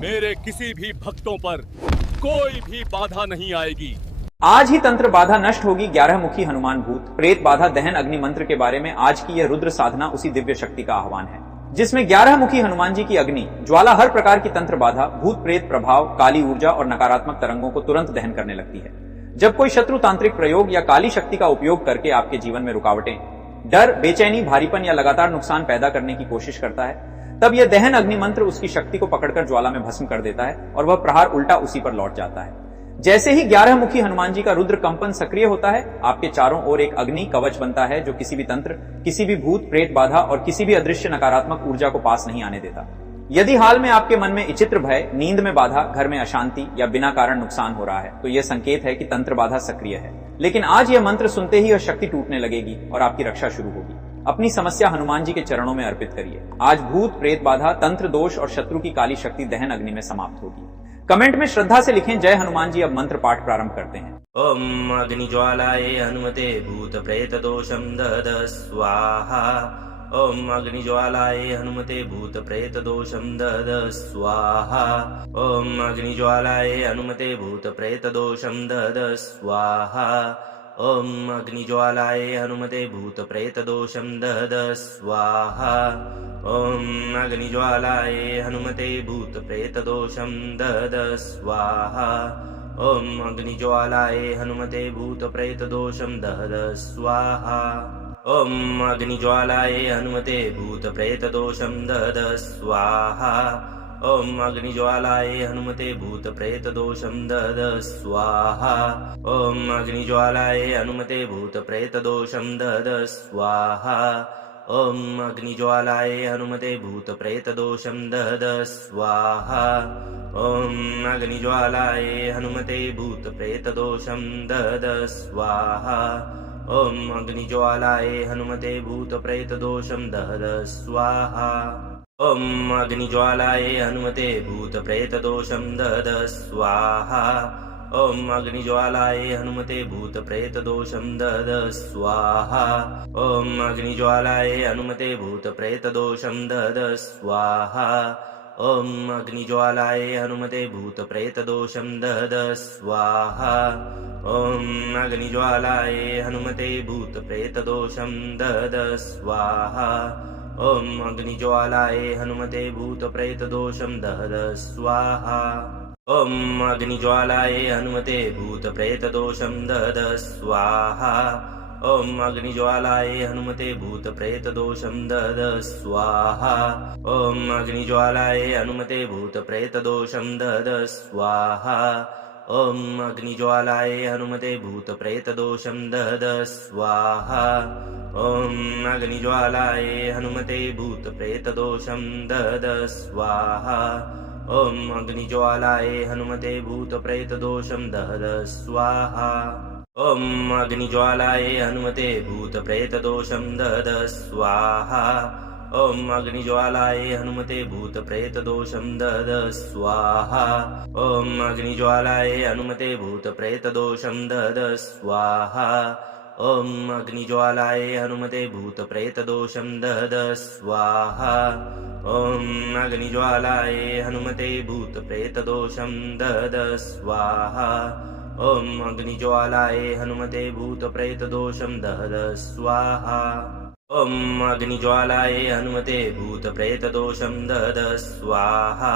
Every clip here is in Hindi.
मेरे किसी भी भक्तों पर कोई भी बाधा नहीं आएगी। आज ही तंत्र बाधा नष्ट होगी 11 मुखी हनुमान भूत प्रेत बाधा दहन अग्नि मंत्र के बारे में आज की यह रुद्र साधना उसी दिव्य शक्ति का आह्वान है, जिसमें 11 मुखी हनुमान जी की अग्नि ज्वाला हर प्रकार की तंत्र बाधा, भूत प्रेत प्रभाव, काली ऊर्जा और नकारात्मक तरंगों को तुरंत दहन करने लगती है। जब कोई शत्रु तांत्रिक प्रयोग या काली शक्ति का उपयोग करके आपके जीवन में रुकावटें, डर, बेचैनी, भारीपन या लगातार नुकसान पैदा करने की कोशिश करता है, तब यह दहन अग्नि मंत्र उसकी शक्ति को पकड़कर ज्वाला में भस्म कर देता है और वह प्रहार उल्टा उसी पर लौट जाता है। जैसे ही 11 मुखी हनुमान जी का रुद्र कंपन सक्रिय होता है, आपके चारों ओर एक अग्नि कवच बनता है जो किसी भी तंत्र, किसी भी भूत प्रेत बाधा और किसी भी अदृश्य नकारात्मक ऊर्जा को पास नहीं आने देता। यदि हाल में आपके मन में विचित्र भय, नींद में बाधा, घर में अशांति या बिना कारण नुकसान हो रहा है, तो यह संकेत है कि तंत्र बाधा सक्रिय है। लेकिन आज यह मंत्र सुनते ही यह शक्ति टूटने लगेगी और आपकी रक्षा शुरू होगी। अपनी समस्या हनुमान जी के चरणों में अर्पित करिए। आज भूत प्रेत बाधा, तंत्र दोष और शत्रु की काली शक्ति दहन अग्नि में समाप्त होगी। कमेंट में श्रद्धा से लिखें जय हनुमान जी। अब मंत्र पाठ प्रारंभ करते हैं। ओम अग्निज्वालाय हनुमते भूत प्रेत दोषम दद स्वाहा। ओम अग्निज्वालाय हनुमते भूत प्रेत दोषम दद स्वाहा। ओम अग्निज्वालाय हनुमते भूत प्रेत दोषम दद स्वाहा। ओम अग्निज्वालाय हनुमते भूत प्रेत दोषम दद स्वाहा। ओम अग्निज्वालाय हनुमते भूत प्रेत दोषम दद स्वाहा। ओम अग्निज्वालाय हनुमते भूत प्रेत दोषम दद स्वाहा। ओम अग्निज्वालाय हनुमते भूत प्रेत दोषम दद स्वाहा। ओम अग्निज्वालाय हनुमते भूत प्रेत दोषम दद स्वाहा। ओम अग्निज्वालाय हनुमते भूत प्रेत दोषम दद स्वाहा। ओम अग्निज्वालाय हनुमते भूत प्रेत दोषम दद स्वाहा। ओम अग्निज्वालाय हनुमते भूत प्रेत दोषम दद स्वाहा। ओम अग्निज्वालाय हनुमते भूत प्रेत दोषम दद स्वाहा। ओम अग्निज्वालाय हनुमते भूत प्रेत दोषम दद स्वाहा। ओम अग्निज्वालाय हनुमते भूत प्रेत दोषम दद स्वाहा। ओम अग्निज्वालाय हनुमते भूत प्रेत दोषम दद स्वाहा। ओम अग्निज्वालाय हनुमते भूत प्रेत दोषम दद स्वाहा। ओम अग्निज्वालाय हनुमते भूत प्रेत दोषम दद स्वाहा। ओम अग्निज्वालाय हनुमते भूत प्रेत दोषम दद स्वाहा। ओम अग्निज्वालाय हनुमते भूत प्रेत दोषम दद स्वाहा। ओम अग्निज्वालाय हनुमते भूत प्रेत दोषम दद स्वाहा। ओम अग्निज्वालाय हनुमते भूत प्रेत दोषम दद स्वाहा। ओम अग्निज्वालाय हनुमते भूत प्रेत दोषम दद स्वाहा। ओम अग्निज्वालाय हनुमते भूत प्रेत दोषम दद स्वाहा। ओम अग्निज्वालाय हनुमते भूत प्रेत दोषम दद स्वाहा। ओम अग्निज्वालाय हनुमते भूत प्रेत दोषम दद स्वाहा। ओम अग्निज्वालाय हनुमते भूत प्रेत दोषम दद स्वाहा। ओम अग्निज्वालाय हनुमते भूत प्रेत दोषम दद स्वाहा। ओम अग्निज्वालाय हनुमते भूत प्रेत दोषम दद स्वाहा। ओम अग्निज्वालाय हनुमते भूत प्रेत दोषम दद स्वाहा। ओम अग्निज्वालाय हनुमते भूत प्रेत दोषम दद स्वाहा। ओम अग्निज्वालाय हनुमते भूत प्रेत दोषम दद स्वाहा।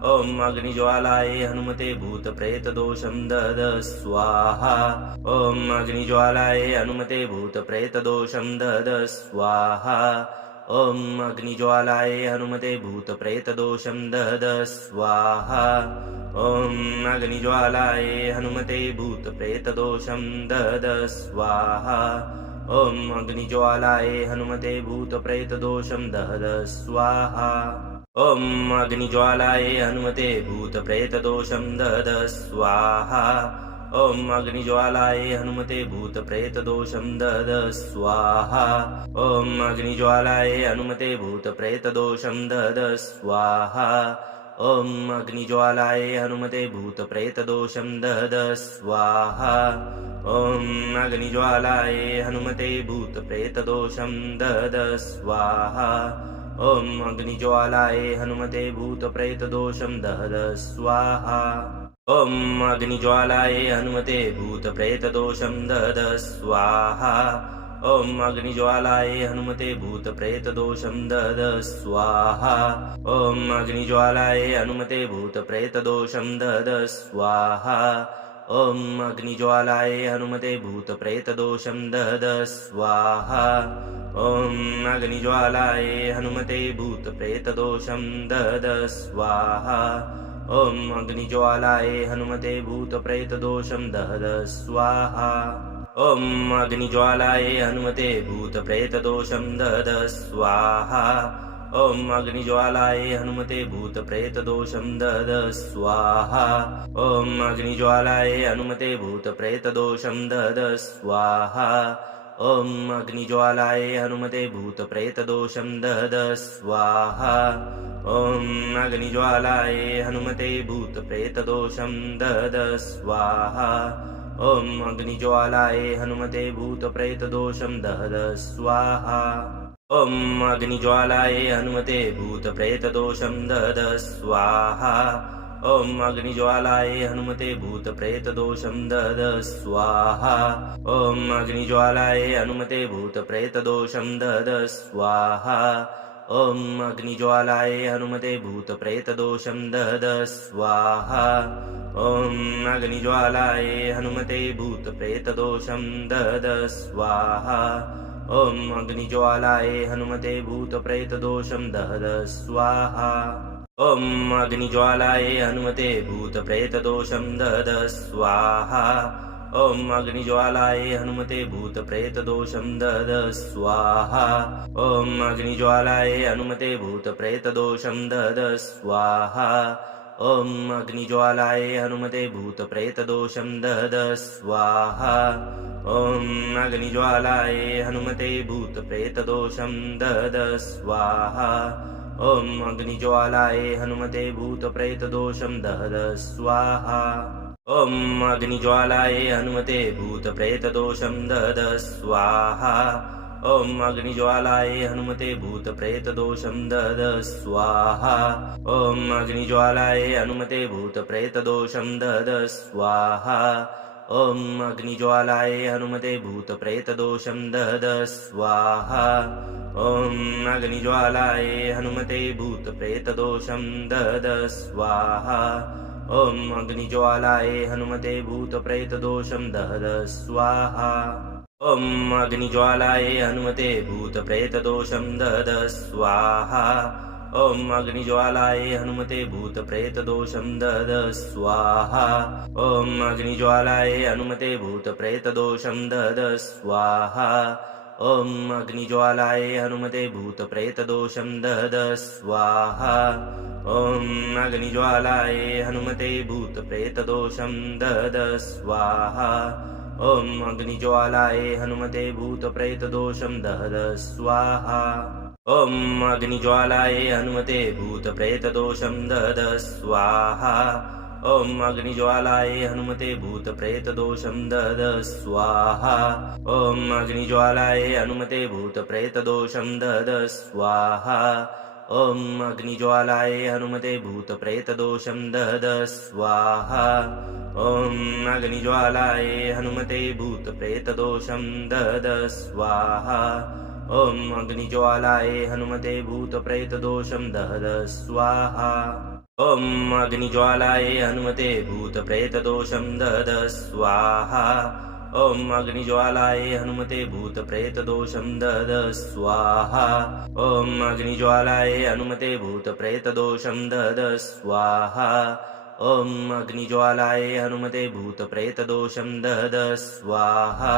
ओम अग्निज्वालाय हनुमते भूत प्रेत दोषम दद स्वाहा। ओम अग्निज्वालाय हनुमते भूत प्रेत दोषम दद स्वाहा। ओम अग्निज्वालाय हनुमते भूत प्रेत दोषम दद स्वाहा। ओम अग्निज्वालाय हनुमते भूत प्रेत दोषम दद स्वाहा। ओम अग्निज्वालाय हनुमते भूत प्रेत दोषम दद स्वाहा। ओम अग्निज्वालाय हनुमते भूत प्रेत दोषम दद स्वाहा। ओम अग्निज्वालाय हनुमते भूत प्रेत दोषम दद स्वाहा। ओम अग्निज्वालाय हनुमते भूत प्रेत दोषम दद स्वाहा। ओम अग्निज्वालाय हनुमते भूत प्रेत दोषम दद स्वाहा। ओम अग्निज्वालाय हनुमते भूत प्रेत दोषम दद स्वाहा। ॐ अग्निज्वालायै हनुमते भूतप्रेतदोषं दहद स्वाहा ॐ अग्निज्वालायै हनुमते भूतप्रेतदोषं दहद स्वाहा ॐ अग्निज्वालायै हनुमते भूतप्रेतदोषं दहद स्वाहा ॐ अग्निज्वालायै हनुमते भूतप्रेतदोषं दहद स्वाहा ॐ अग्निज्वालायै हनुमते भूतप्रेतदोषं दहद स्वाहा ॐ अग्निज्वालायै हनुमते भूतप्रेतदोषं दहद स्वाहा ॐ अग्निज्वालायै हनुमते भूतप्रेतदोषं दहद स्वाहा ॐ अग्निज्वालायै हनुमते भूतप्रेतदोषं दहद स्वाहा ॐ अग्निज्वालायै हनुमते भूतप्रेतदोषं दहद स्वाहा ॐ अग्निज्वालायै हनुमते भूतप्रेतदोषं दहद स्वाहा ॐ अग्निज्वालायै हनुमते भूतप्रेतदोषं दहद स्वाहा ॐ अग्निज्वालायै हनुमते भूतप्रेतदोषं दहद स्वाहा ॐ अग्निज्वालायै हनुमते भूतप्रेतदोषं दहद स्वाहा ॐ अग्निज्वालायै हनुमते भूतप्रेतदोषं दहद स्वाहा ॐ अग्निज्वालायै हनुमते भूतप्रेतदोषं दहद स्वाहा ॐ अग्निज्वालायै हनुमते भूतप्रेतदोषं दहद स्वाहा ॐ अग्निज्वालायै हनुमते भूतप्रेतदोषं दहद स्वाहा ॐ अग्निज्वालायै हनुमते भूतप्रेतदोषं दहद स्वाहा ॐ अग्निज्वालायै हनुमते भूतप्रेतदोषं दहद स्वाहा ॐ अग्निज्वालायै हनुमते भूतप्रेतदोषं दहद स्वाहा ॐ अग्निज्वालायै हनुमते भूतप्रेतदोषं दहद स्वाहा ॐ अग्निज्वालायै हनुमते भूतप्रेतदोषं दहद स्वाहा ॐ अग्निज्वालायै हनुमते भूतप्रेतदोषं दहद स्वाहा ॐ अग्निज्वालायै हनुमते भूतप्रेतदोषं दहद स्वाहा ॐ अग्निज्वालायै हनुमते भूतप्रेतदोषं दहद स्वाहा ॐ अग्निज्वालायै हनुमते भूतप्रेतदोषं दहद स्वाहा ॐ अग्निज्वालायै हनुमते भूतप्रेतदोषं दहद स्वाहा ॐ अग्निज्वालायै हनुमते भूतप्रेतदोषं दहद स्वाहा ॐ अग्निज्वालायै हनुमते भूतप्रेतदोषं दहद स्वाहा ॐ अग्निज्वालायै हनुमते भूतप्रेतदोषं दहद स्वाहा ॐ अग्निज्वालायै हनुमते भूतप्रेतदोषं दहद स्वाहा ॐ अग्निज्वालायै हनुमते भूतप्रेतदोषं दहद स्वाहा ॐ अग्निज्वालायै हनुमते भूतप्रेतदोषं दहद स्वाहा ॐ अग्निज्वालायै हनुमते भूतप्रेतदोषं दहद स्वाहा ॐ अग्निज्वालायै हनुमते भूतप्रेतदोषं दहद स्वाहा ॐ अग्निज्वालायै हनुमते भूतप्रेतदोषं दहद स्वाहा ॐ अग्निज्वालायै हनुमते भूतप्रेतदोषं दहद स्वाहा ॐ अग्निज्वालायै हनुमते भूतप्रेतदोषं दहद स्वाहा ॐ अग्निज्वालायै हनुमते भूतप्रेतदोषं दहद स्वाहा ॐ अग्निज्वालायै हनुमते भूतप्रेतदोषं दहद स्वाहा ॐ अग्निज्वालायै हनुमते भूतप्रेतदोषं दहद स्वाहा ॐ अग्निज्वालायै हनुमते भूतप्रेतदोषं दहद स्वाहा ॐ अग्निज्वालायै हनुमते भूतप्रेतदोषं दहद स्वाहा ॐ अग्निज्वालायै हनुमते भूतप्रेतदोषं दहद स्वाहा ॐ अग्निज्वालायै हनुमते भूतप्रेतदोषं दहद स्वाहा ॐ अग्निज्वालायै हनुमते भूतप्रेतदोषं दहद स्वाहा ॐ अग्निज्वालायै हनुमते भूतप्रेतदोषं दहद स्वाहा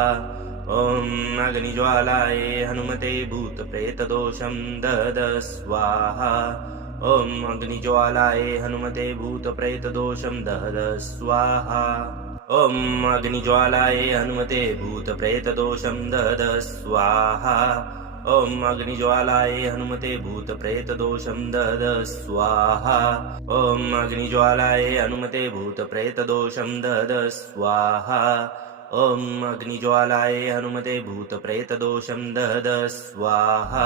ॐ अग्निज्वालायै हनुमते भूतप्रेतदोषं दहद स्वाहा ॐ अग्निज्वालायै हनुमते भूतप्रेतदोषं दहद स्वाहा ॐ अग्निज्वालायै हनुमते भूतप्रेतदोषं दहद स्वाहा ॐ अग्निज्वालायै हनुमते भूतप्रेतदोषं दहद स्वाहा ॐ अग्निज्वालायै हनुमते भूतप्रेतदोषं दहद स्वाहा ॐ अग्निज्वालाय हनुमते भूतप्रेतदोषं दहद स्वाहा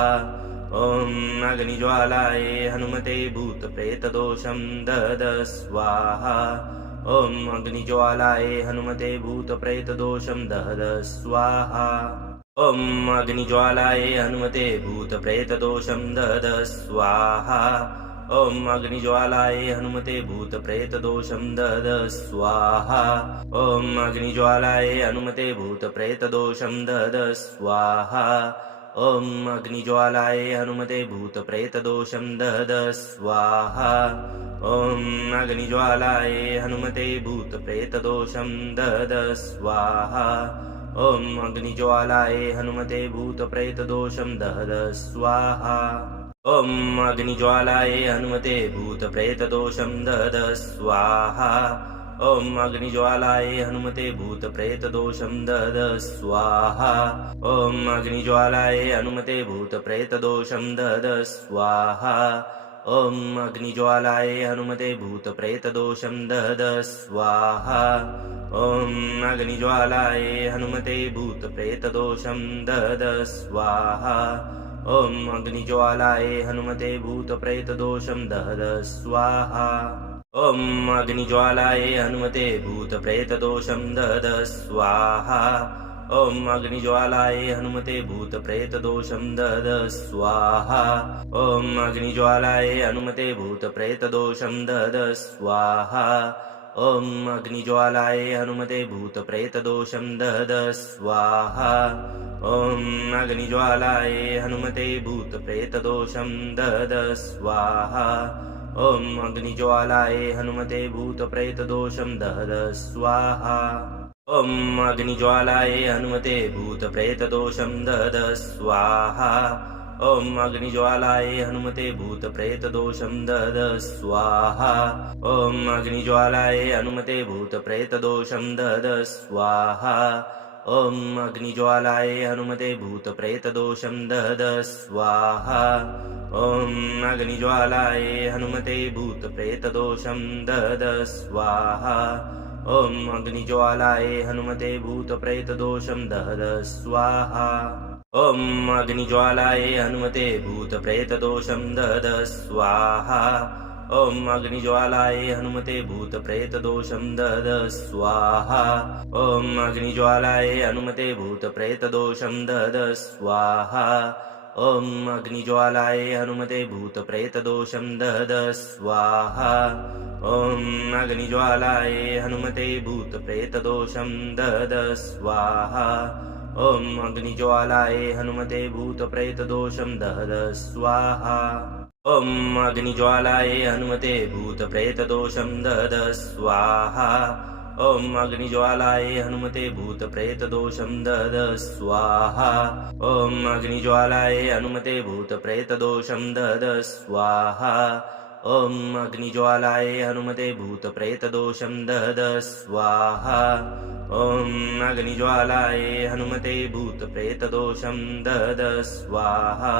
ॐ अग्निज्वालाय हनुमते भूतप्रेतदोषं दहद स्वाहा ॐ अग्निज्वालाय हनुमते भूतप्रेतदोषं दहद स्वाहा ॐ अग्निज्वालाय हनुमते भूतप्रेतदोषं दहद स्वाहा ॐ अग्निज्वालाय हनुमते भूतप्रेतदोषं दहद स्वाहा ॐ अग्निज्वालाय हनुमते भूतप्रेतदोषं दहद स्वाहा ॐ अग्निज्वालाय हनुमते भूतप्रेतदोषं दहद स्वाहा ॐ अग्निज्वालाय हनुमते भूतप्रेतदोषं दहद स्वाहा ॐ अग्निज्वालाय हनुमते भूतप्रेतदोषं दहद स्वाहा ॐ अग्निज्वालाय हनुमते भूतप्रेतदोषं दहद स्वाहा ॐ अग्निज्वालाय हनुमते भूतप्रेतदोषं दहद स्वाहा ॐ अग्निज्वालाय हनुमते भूतप्रेतदोषं दहद स्वाहा ॐ अग्निज्वालाय हनुमते भूतप्रेतदोषं दहद स्वाहा ॐ अग्निज्वालाय हनुमते भूतप्रेतदोषं दहद स्वाहा ॐ अग्निज्वालाय हनुमते भूतप्रेतदोषं दहद स्वाहा ॐ अग्निज्वालाय हनुमते भूतप्रेतदोषं दहद स्वाहा ॐ अग्निज्वालाय हनुमते भूतप्रेतदोषं दहद स्वाहा ॐ अग्निज्वालाय हनुमते भूतप्रेतदोषं दहद स्वाहा ॐ अग्निज्वालाय हनुमते भूतप्रेतदोषं दहद स्वाहा ॐ अग्निज्वालाय हनुमते भूतप्रेतदोषं दहद स्वाहा ॐ अग्निज्वालाय हनुमते भूतप्रेतदोषं दहद स्वाहा ॐ अग्निज्वालाय हनुमते भूतप्रेतदोषं दहद स्वाहा ॐ अग्निज्वालाय हनुमते भूतप्रेतदोषं दहद स्वाहा ॐ अग्निज्वालाय हनुमते भूतप्रेतदोषं दहद स्वाहा ॐ अग्निज्वालाय हनुमते भूतप्रेतदोषं दहद स्वाहा ॐ अग्निज्वालाय हनुमते भूतप्रेतदोषं दहद स्वाहा ॐ अग्निज्वालाय हनुमते भूतप्रेतदोषं दहद स्वाहा ॐ अग्निज्वालाय हनुमते भूतप्रेतदोषं दहद स्वाहा ॐ अग्निज्वालाय हनुमते भूतप्रेतदोषं दहद स्वाहा ॐ अग्निज्वालाय हनुमते भूतप्रेतदोषं दहद स्वाहा ॐ अग्निज्वालाय हनुमते भूतप्रेतदोषं दहद स्वाहा ॐ अग्निज्वालाय हनुमते भूतप्रेतदोषं दहद स्वाहा ॐ अग्निज्वालाय हनुमते भूतप्रेतदोषं दहद स्वाहा ॐ अग्निज्वालाय हनुमते भूतप्रेतदोषं दहद स्वाहा ॐ अग्निज्वालाय हनुमते भूतप्रेतदोषं दहद स्वाहा ॐ अग्निज्वालाय हनुमते भूतप्रेतदोषं दहद स्वाहा ॐ अग्निज्वालाय हनुमते भूतप्रेतदोषं दहद स्वाहा ॐ अग्निज्वालाय हनुमते भूतप्रेतदोषं दहद स्वाहा ॐ अग्निज्वालाय हनुमते भूतप्रेतदोषं दहद स्वाहा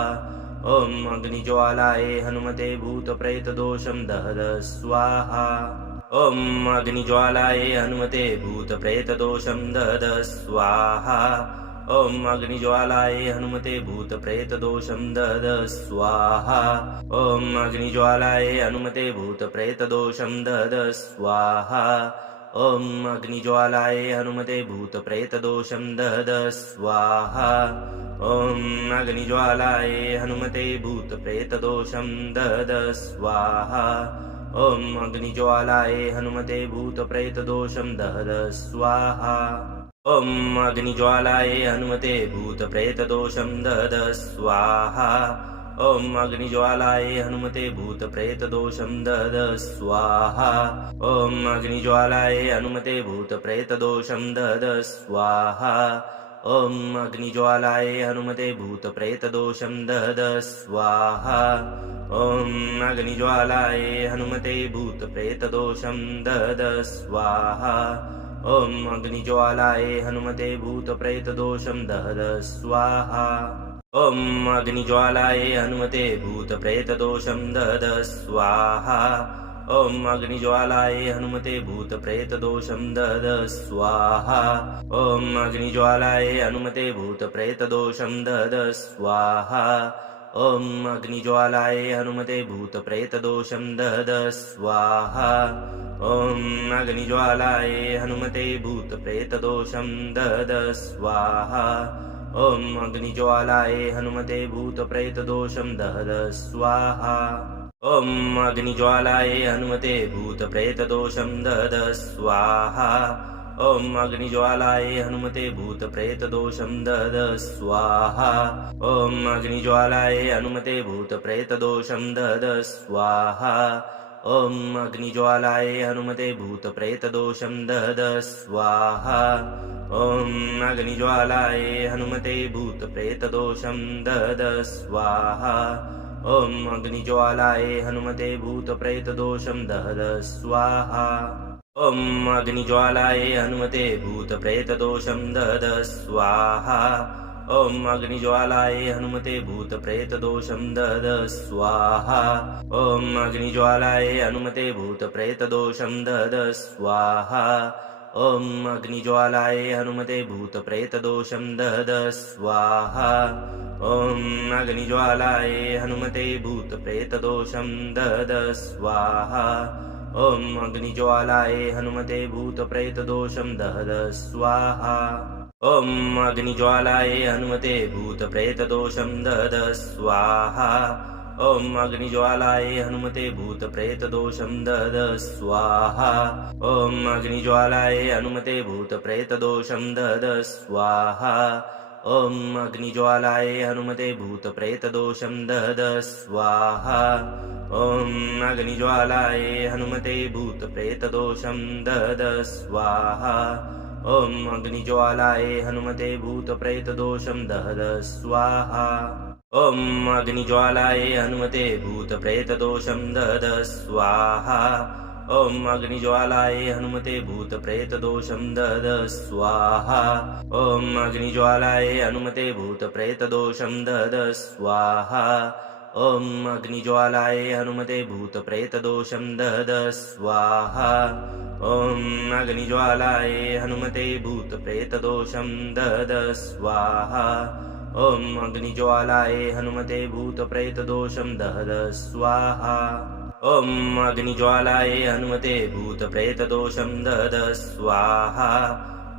ॐ अग्निज्वालाय हनुमते भूतप्रेतदोषं दहद स्वाहा ॐ अग्निज्वालाय हनुमते भूतप्रेतदोषं दहद स्वाहा ॐ अग्निज्वालाय हनुमते भूतप्रेतदोषं दहद स्वाहा ॐ अग्निज्वालाय हनुमते भूतप्रेतदोषं दहद स्वाहा ॐ अग्निज्वालाय हनुमते भूतप्रेतदोषं दहद स्वाहा ॐ अग्निज्वालाय हनुमते भूतप्रेतदोषं दहद स्वाहा ॐ अग्निज्वालाय हनुमते भूतप्रेतदोषं दहद स्वाहा ॐ अग्निज्वालाय हनुमते भूतप्रेतदोषं दहद स्वाहा ॐ अग्निज्वालाय हनुमते भूतप्रेतदोषं दहद स्वाहा ॐ अग्निज्वालाय हनुमते भूतप्रेतदोषं दहद स्वाहा ॐ अग्निज्वालाय हनुमते भूतप्रेतदोषं दहद स्वाहा ॐ अग्निज्वालाय हनुमते भूतप्रेतदोषं दहद स्वाहा ॐ अग्निज्वालाय हनुमते भूतप्रेतदोषं दहद स्वाहा ॐ अग्निज्वालायै हनुमते भूतप्रेतदोषं दद स्वाहा ॐ अग्निज्वालायै हनुमते भूतप्रेतदोषं दद स्वाहा ॐ अग्निज्वालायै हनुमते भूतप्रेतदोषं दद स्वाहा ॐ अग्निज्वालायै हनुमते भूतप्रेतदोषं दद स्वाहा ॐ अग्निज्वालायै हनुमते भूतप्रेतदोषं दद स्वाहा ॐ अग्निज्वालायै हनुमते भूतप्रेतदोषं दद स्वाहा ॐ अग्निज्वालायै हनुमते भूतप्रेतदोषं दद स्वाहा ॐ अग्निज्वालायै हनुमते भूतप्रेतदोषं दद स्वाहा ॐ अग्निज्वालायै हनुमते भूतप्रेतदोषं दद स्वाहा ॐ अग्निज्वालायै हनुमते भूतप्रेतदोषं दद स्वाहा ॐ अग्निज्वालायै हनुमते भूतप्रेतदोषं दद स्वाहा ॐ अग्निज्वालायै हनुमते भूतप्रेतदोषं दद स्वाहा ॐ अग्निज्वालायै हनुमते भूतप्रेतदोषं दद स्वाहा ॐ अग्निज्वालायै हनुमते भूतप्रेतदोषं दद स्वाहा ॐ अग्निज्वालायै हनुमते भूतप्रेतदोषं दद स्वाहा ॐ अग्निज्वालायै हनुमते भूतप्रेतदोषं दद स्वाहा ॐ अग्निज्वालायै हनुमते भूतप्रेतदोषं दद स्वाहा ॐ अग्निज्वालायै हनुमते भूतप्रेतदोषं दद स्वाहा ॐ अग्निज्वालायै हनुमते भूतप्रेतदोषं दद स्वाहा ॐ अग्निज्वालायै हनुमते भूतप्रेतदोषं दद स्वाहा ॐ अग्निज्वालायै हनुमते भूतप्रेतदोषं दद स्वाहा ॐ अग्निज्वालायै हनुमते भूतप्रेतदोषं दद स्वाहा ॐ अग्निज्वालायै हनुमते भूतप्रेतदोषं दद स्वाहा ॐ अग्निज्वालायै हनुमते भूतप्रेतदोषं दद स्वाहा ॐ अग्निज्वालायै हनुमते भूतप्रेतदोषं दद स्वाहा ॐ अग्निज्वालायै हनुमते भूतप्रेतदोषं दद स्वाहा ॐ अग्निज्वालायै हनुमते भूतप्रेतदोषं दद स्वाहा ॐ अग्निज्वालायै हनुमते भूतप्रेतदोषं दद स्वाहा ॐ अग्निज्वालायै हनुमते भूतप्रेतदोषं दद स्वाहा ॐ अग्निज्वालायै हनुमते भूतप्रेतदोषं दद स्वाहा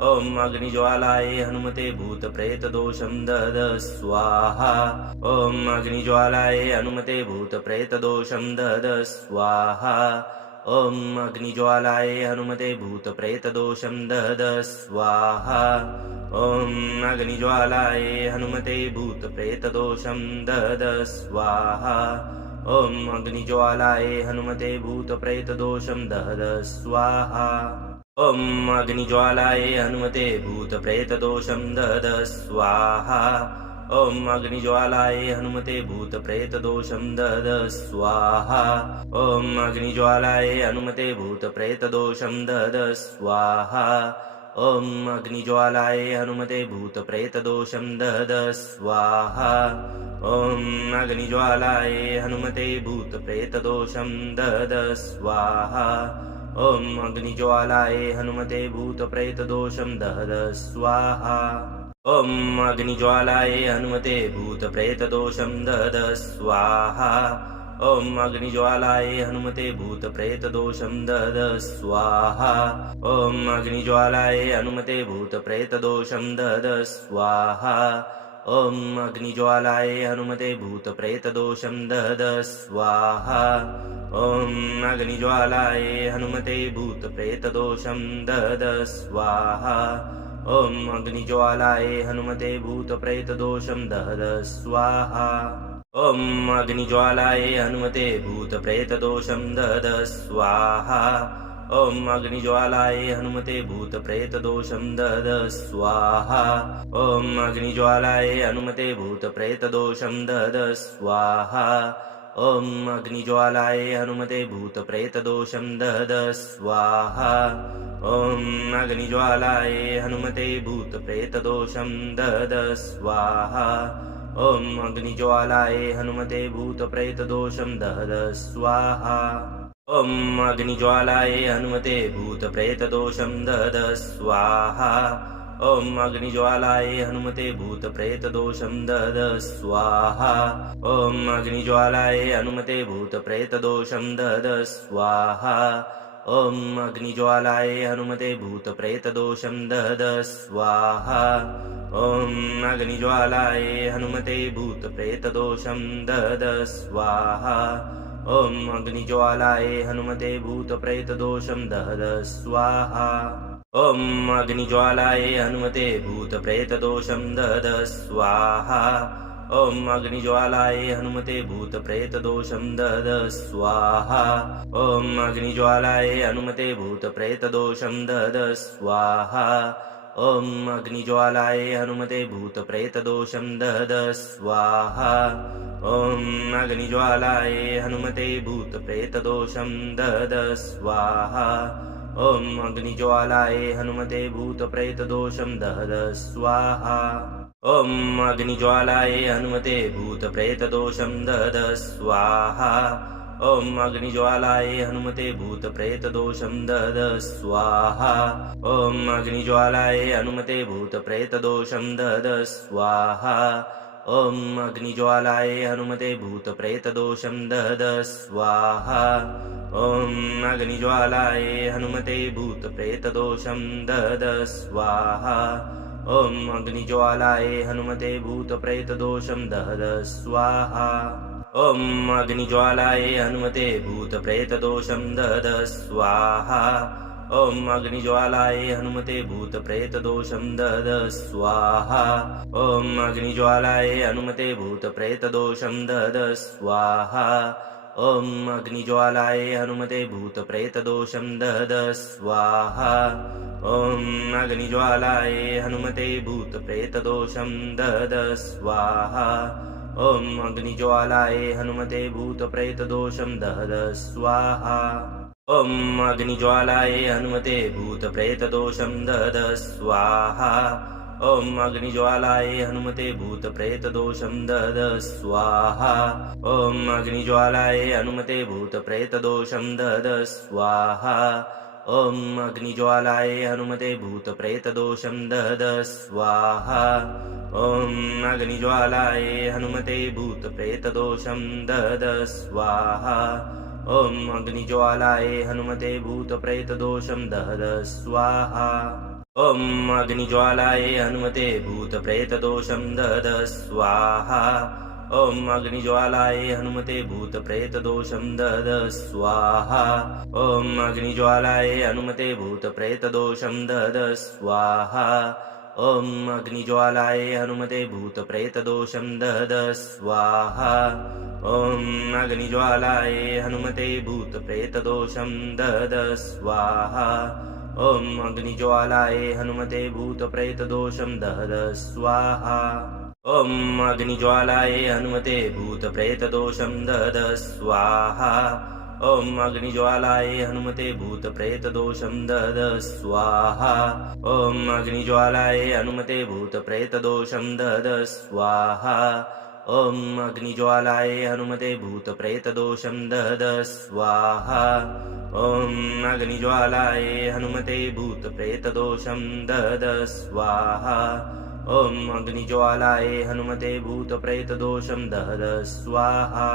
ॐ अग्निज्वालायै हनुमते भूतप्रेतदोषं दद स्वाहा ॐ अग्निज्वालायै हनुमते भूतप्रेतदोषं दद स्वाहा ॐ अग्निज्वालायै हनुमते भूतप्रेतदोषं दद स्वाहा ॐ अग्निज्वालायै हनुमते भूतप्रेतदोषं दद स्वाहा ॐ अग्निज्वालायै हनुमते भूतप्रेतदोषं दद स्वाहा ॐ अग्निज्वालायै हनुमते भूतप्रेतदोषं दद स्वाहा ॐ अग्निज्वालायै हनुमते भूतप्रेतदोषं दद स्वाहा ॐ अग्निज्वालायै हनुमते भूतप्रेतदोषं दद स्वाहा ॐ अग्निज्वालायै हनुमते भूतप्रेतदोषं दद स्वाहा ॐ अग्निज्वालायै हनुमते भूतप्रेतदोषं दद स्वाहा ॐ अग्निज्वालायै हनुमते भूतप्रेतदोषं दद स्वाहा ॐ अग्निज्वालायै हनुमते भूतप्रेतदोषं दद स्वाहा ॐ अग्निज्वालायै हनुमते भूतप्रेतदोषं दद स्वाहा ॐ अग्निज्वालायै हनुमते भूतप्रेतदोषं दद स्वाहा ॐ अग्निज्वालायै हनुमते भूतप्रेतदोषं दद स्वाहा ॐ अग्निज्वालायै हनुमते भूतप्रेतदोषं दद स्वाहा ॐ अग्निज्वालायै हनुमते भूतप्रेतदोषं दद स्वाहा ॐ अग्निज्वालायै हनुमते भूतप्रेतदोषं दद स्वाहा ॐ अग्निज्वालायै हनुमते भूतप्रेतदोषं दद स्वाहा ॐ अग्निज्वालायै हनुमते भूतप्रेतदोषं दद स्वाहा ॐ अग्निज्वालायै हनुमते भूतप्रेतदोषं दद स्वाहा ॐ अग्निज्वालायै हनुमते भूतप्रेतदोषं दद स्वाहा ॐ अग्निज्वालायै हनुमते भूतप्रेतदोषं दद स्वाहा ॐ अग्निज्वालायै हनुमते भूतप्रेतदोषं दद स्वाहा ॐ अग्निज्वालायै हनुमते भूतप्रेतदोषं दद स्वाहा ॐ अग्निज्वालायै हनुमते भूतप्रेतदोषं दद स्वाहा ॐ अग्निज्वालायै हनुमते भूतप्रेतदोषं दद स्वाहा ॐ अग्निज्वालायै हनुमते भूतप्रेतदोषं दद स्वाहा ॐ अग्निज्वालायै हनुमते भूतप्रेतदोषं दद स्वाहा ॐ अग्निज्वालायै हनुमते भूतप्रेतदोषं दद स्वाहा ॐ अग्निज्वालायै हनुमते भूतप्रेतदोषं दद स्वाहा ॐ अग्निज्वालायै हनुमते भूतप्रेतदोषं दद स्वाहा ॐ अग्निज्वालायै हनुमते भूतप्रेतदोषं दद स्वाहा ॐ अग्निज्वालायै हनुमते भूतप्रेतदोषं दद स्वाहा ॐ अग्निज्वालायै हनुमते भूतप्रेतदोषं दद स्वाहा ॐ अग्निज्वालायै हनुमते भूतप्रेतदोषं दद स्वाहा ॐ अग्निज्वालायै हनुमते भूतप्रेतदोषं दद स्वाहा ॐ अग्निज्वालायै हनुमते भूतप्रेतदोषं दद स्वाहा ॐ अग्निज्वालायै हनुमते भूतप्रेतदोषं दद स्वाहा ॐ अग्निज्वालायै हनुमते भूतप्रेतदोषं दद स्वाहा ॐ अग्निज्वालायै हनुमते भूतप्रेतदोषं दद स्वाहा ॐ अग्निज्वालायै हनुमते भूतप्रेतदोषं दद स्वाहा ॐ अग्निज्वालायै हनुमते भूतप्रेतदोषं दद स्वाहा ॐ अग्निज्वालायै हनुमते भूतप्रेतदोषं दद स्वाहा ॐ अग्निज्वालायै हनुमते भूतप्रेतदोषं दद स्वाहा ॐ अग्निज्वालायै हनुमते भूतप्रेतदोषं दद स्वाहा ॐ अग्निज्वालायै हनुमते भूतप्रेतदोषं दद स्वाहा ॐ अग्निज्वालायै हनुमते भूतप्रेतदोषं दद स्वाहा ॐ अग्निज्वालायै हनुमते भूतप्रेतदोषं दद स्वाहा ॐ अग्निज्वालायै हनुमते भूतप्रेतदोषं दद स्वाहा ॐ अग्निज्वालायै हनुमते भूतप्रेतदोषं दद स्वाहा ॐ अग्निज्वालायै हनुमते भूतप्रेतदोषं दद स्वाहा ॐ अग्निज्वालायै हनुमते भूतप्रेतदोषं दद स्वाहा ॐ अग्निज्वालायै हनुमते भूतप्रेतदोषं दद स्वाहा ॐ अग्निज्वालायै हनुमते भूतप्रेतदोषं दद स्वाहा ॐ अग्निज्वालायै हनुमते भूतप्रेतदोषं दद स्वाहा ॐ अग्निज्वालायै हनुमते भूतप्रेतदोषं दद स्वाहा ॐ अग्निज्वालायै हनुमते भूतप्रेतदोषं दद स्वाहा ॐ अग्निज्वालायै हनुमते भूतप्रेतदोषं दद स्वाहा ॐ अग्निज्वालायै हनुमते भूतप्रेतदोषं दद स्वाहा ॐ अग्निज्वालायै हनुमते भूतप्रेतदोषं दद स्वाहा ॐ अग्निज्वालायै हनुमते भूतप्रेतदोषं दद स्वाहा ॐ अग्निज्वालायै हनुमते भूतप्रेतदोषं दद स्वाहा ॐ अग्निज्वालायै हनुमते भूतप्रेतदोषं दद स्वाहा ॐ अग्निज्वालायै हनुमते भूतप्रेतदोषं दद स्वाहा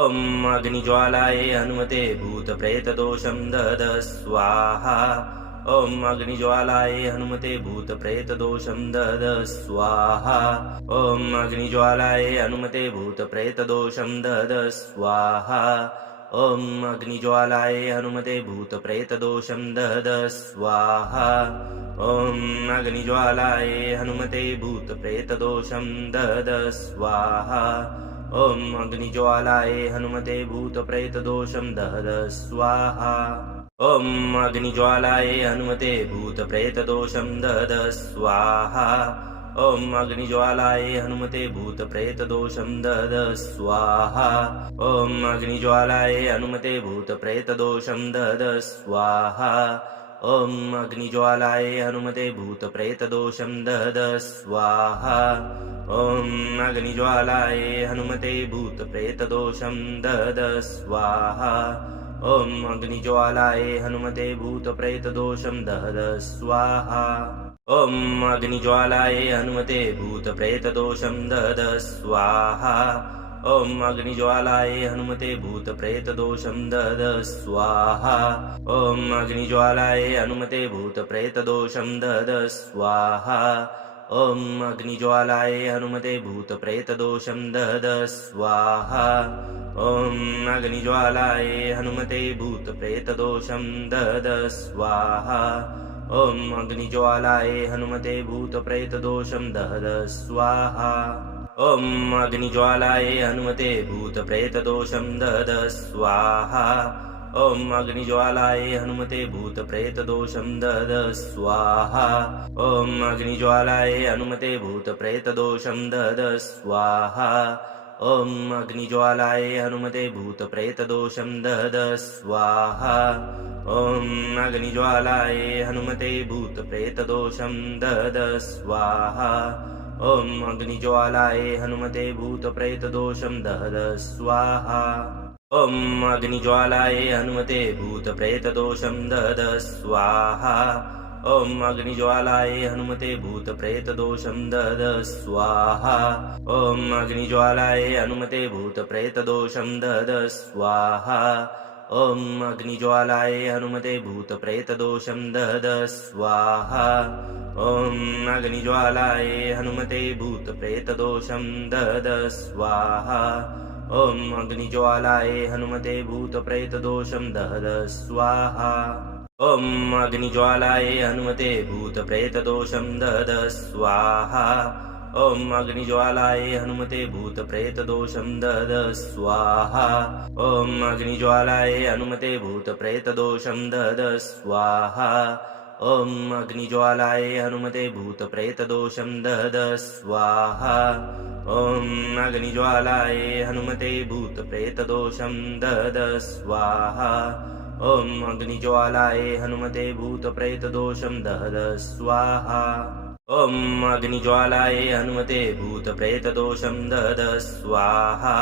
ॐ अग्निज्वालायै हनुमते भूतप्रेतदोषं दद स्वाहा ॐ अग्निज्वालायै हनुमते भूतप्रेतदोषं दद स्वाहा ॐ अग्निज्वालायै हनुमते भूतप्रेतदोषं दद स्वाहा ॐ अग्निज्वालायै हनुमते भूतप्रेतदोषं दद स्वाहा ॐ अग्निज्वालायै हनुमते भूतप्रेतदोषं दद स्वाहा ॐ अग्निज्वालायै हनुमते भूतप्रेतदोषं दद स्वाहा ॐ अग्निज्वालायै हनुमते भूतप्रेतदोषं दद स्वाहा ॐ अग्निज्वालायै हनुमते भूतप्रेतदोषं दद स्वाहा ॐ अग्निज्वालायै हनुमते भूतप्रेतदोषं दद स्वाहा ॐ अग्निज्वालायै हनुमते भूतप्रेतदोषं दद स्वाहा ॐ अग्निज्वालायै हनुमते भूतप्रेतदोषं दद स्वाहा ॐ अग्निज्वालायै हनुमते भूतप्रेतदोषं दहद स्वाहा ॐ अग्निज्वालायै हनुमते भूतप्रेतदोषं दहद स्वाहा ॐ अग्निज्वालायै हनुमते भूतप्रेतदोषं दहद स्वाहा ॐ अग्निज्वालायै हनुमते भूतप्रेतदोषं दहद स्वाहा ॐ अग्निज्वालायै हनुमते भूतप्रेतदोषं दहद स्वाहा ॐ अग्निज्वालायै हनुमते भूतप्रेतदोषं दहद स्वाहा ॐ अग्निज्वालायै हनुमते भूतप्रेतदोषं दहद स्वाहा ॐ अग्निज्वालायै हनुमते भूतप्रेतदोषं दहद स्वाहा ॐ अग्निज्वालायै हनुमते भूतप्रेतदोषं दहद स्वाहा ॐ अग्निज्वालायै हनुमते भूतप्रेतदोषं दहद स्वाहा ॐ अग्निज्वालायै हनुमते भूतप्रेतदोषं दहद स्वाहा ॐ अग्निज्वालायै हनुमते भूतप्रेतदोषं दहद स्वाहा ॐ अग्निज्वालायै हनुमते भूतप्रेतदोषं दहद स्वाहा ॐ अग्निज्वालायै हनुमते भूतप्रेतदोषं दहद स्वाहा ॐ अग्निज्वालायै हनुमते भूतप्रेतदोषं दहद स्वाहा ॐ अग्निज्वालायै हनुमते भूतप्रेतदोषं दहद स्वाहा ॐ अग्निज्वालायै हनुमते भूतप्रेतदोषं दहद स्वाहा ॐ अग्निज्वालायै हनुमते भूतप्रेतदोषं दहद स्वाहा ॐ अग्निज्वालायै हनुमते भूतप्रेतदोषं दहद स्वाहा ॐ अग्निज्वालायै हनुमते भूतप्रेतदोषं दहद स्वाहा ॐ अग्निज्वालायै हनुमते भूतप्रेतदोषं दहद स्वाहा ॐ अग्निज्वालायै हनुमते भूतप्रेतदोषं दहद स्वाहा ॐ अग्निज्वालायै हनुमते भूतप्रेतदोषं दहद स्वाहा ॐ अग्निज्वालायै हनुमते भूतप्रेतदोषं दहद स्वाहा ॐ अग्निज्वालायै हनुमते भूतप्रेतदोषं दहद स्वाहा ॐ अग्निज्वालायै हनुमते भूतप्रेतदोषं दहद स्वाहा ॐ अग्निज्वालायै हनुमते भूतप्रेतदोषं दहद स्वाहा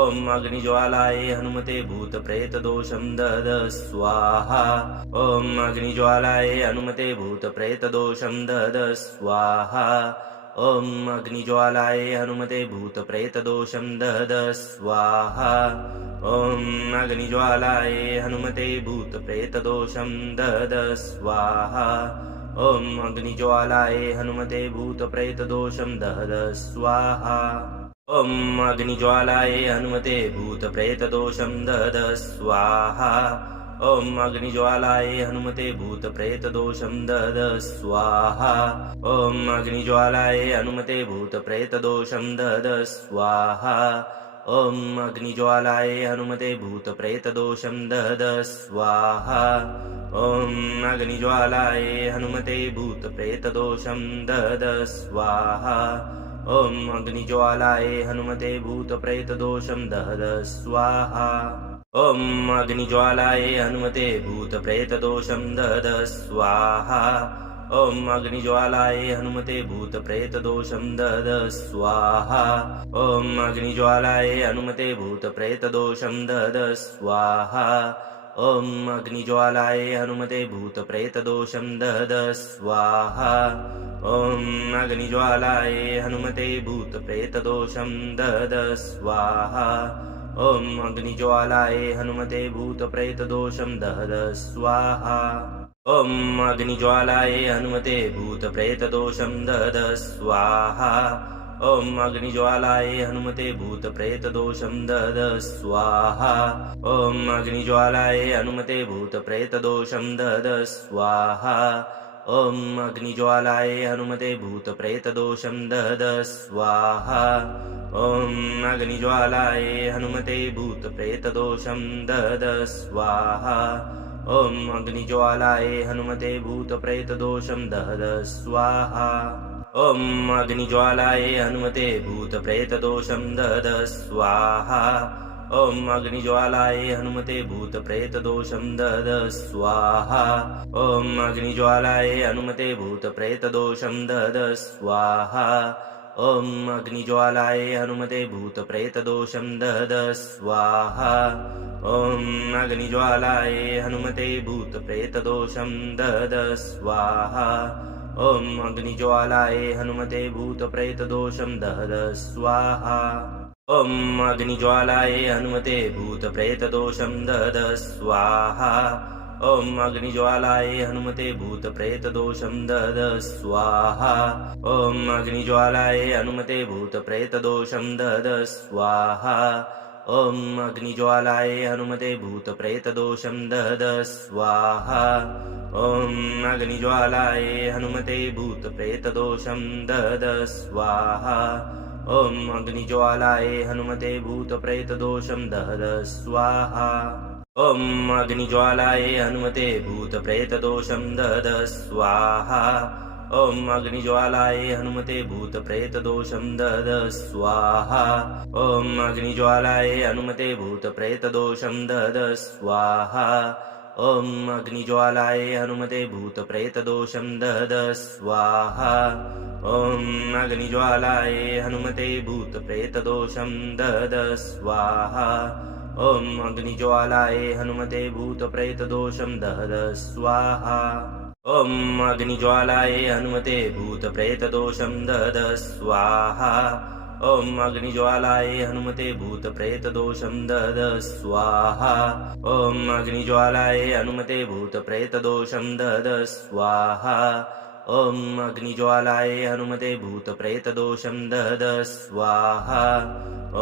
ॐ अग्निज्वालायै हनुमते भूतप्रेतदोषं दहद स्वाहा ॐ अग्निज्वालायै हनुमते भूतप्रेतदोषं दहद स्वाहा ॐ अग्निज्वालायै हनुमते भूतप्रेतदोषं दहद स्वाहा ॐ अग्निज्वालायै हनुमते भूतप्रेतदोषं दहद स्वाहा ॐ अग्निज्वालायै हनुमते भूतप्रेतदोषं दहद स्वाहा ॐ अग्निज्वालायै हनुमते भूतप्रेतदोषं दहद स्वाहा ॐ अग्निज्वालायै हनुमते भूतप्रेतदोषं दहद स्वाहा ॐ अग्निज्वालायै हनुमते भूतप्रेतदोषं दहद स्वाहा ॐ अग्निज्वालायै हनुमते भूतप्रेतदोषं दहद स्वाहा ॐ अग्निज्वालायै हनुमते भूतप्रेतदोषं दहद स्वाहा ॐ अग्निज्वालायै हनुमते भूतप्रेतदोषं दहद स्वाहा ॐ अग्निज्वालायै हनुमते भूतप्रेतदोषं दहद स्वाहा ॐ अग्निज्वालायै हनुमते भूतप्रेतदोषं दहद स्वाहा ॐ अग्निज्वालायै हनुमते भूतप्रेतदोषं दहद स्वाहा ॐ अग्निज्वालायै हनुमते भूतप्रेतदोषं दहद स्वाहा ॐ अग्निज्वालायै हनुमते भूतप्रेतदोषं दहद स्वाहा ॐ अग्निज्वालायै हनुमते भूतप्रेतदोषं दहद स्वाहा ॐ अग्निज्वालायै हनुमते भूतप्रेतदोषं दहद स्वाहा ॐ अग्निज्वालायै हनुमते भूतप्रेतदोषं दहद स्वाहा ॐ अग्निज्वालायै हनुमते भूतप्रेतदोषं दहद स्वाहा ॐ अग्निज्वालायै हनुमते भूतप्रेतदोषं दहद स्वाहा ॐ अग्निज्वालायै हनुमते भूतप्रेतदोषं दहद स्वाहा ॐ अग्निज्वालायै हनुमते भूतप्रेतदोषं दहद स्वाहा ॐ अग्निज्वालायै हनुमते भूतप्रेतदोषं दहद स्वाहा ॐ अग्निज्वालायै हनुमते भूतप्रेतदोषं दहद स्वाहा ॐ अग्निज्वालायै हनुमते भूतप्रेतदोषं दहद स्वाहा ॐ अग्निज्वालायै हनुमते भूतप्रेतदोषं दद स्वाहा ॐ अग्निज्वालायै हनुमते भूतप्रेतदोषं दद स्वाहा ॐ अग्निज्वालायै हनुमते भूतप्रेतदोषं दद स्वाहा ॐ अग्निज्वालायै हनुमते भूतप्रेतदोषं दद स्वाहा ॐ अग्निज्वालायै हनुमते भूतप्रेतदोषं दद स्वाहा ॐ अग्निज्वालायै हनुमते भूतप्रेतदोषं दद स्वाहा ॐ अग्निज्वालायै हनुमते भूतप्रेतदोषं दद स्वाहा ॐ अग्निज्वालायै हनुमते भूतप्रेतदोषं दद स्वाहा ॐ अग्निज्वालायै हनुमते भूतप्रेतदोषं दद स्वाहा ॐ अग्निज्वालायै हनुमते भूतप्रेतदोषं दद स्वाहा ॐ अग्निज्वालायै हनुमते भूतप्रेतदोषं दद स्वाहा ॐ अग्निज्वालायै हनुमते भूतप्रेतदोषं दद स्वाहा ॐ अग्निज्वालायै हनुमते भूतप्रेतदोषं दद स्वाहा ॐ अग्निज्वालायै हनुमते भूतप्रेतदोषं दद स्वाहा ॐ अग्निज्वालायै हनुमते भूतप्रेतदोषं दद स्वाहा ॐ अग्निज्वालायै हनुमते भूतप्रेतदोषं दद स्वाहा ॐ अग्निज्वालायै हनुमते भूतप्रेतदोषं दद स्वाहा ॐ अग्निज्वालायै हनुमते भूतप्रेतदोषं दद स्वाहा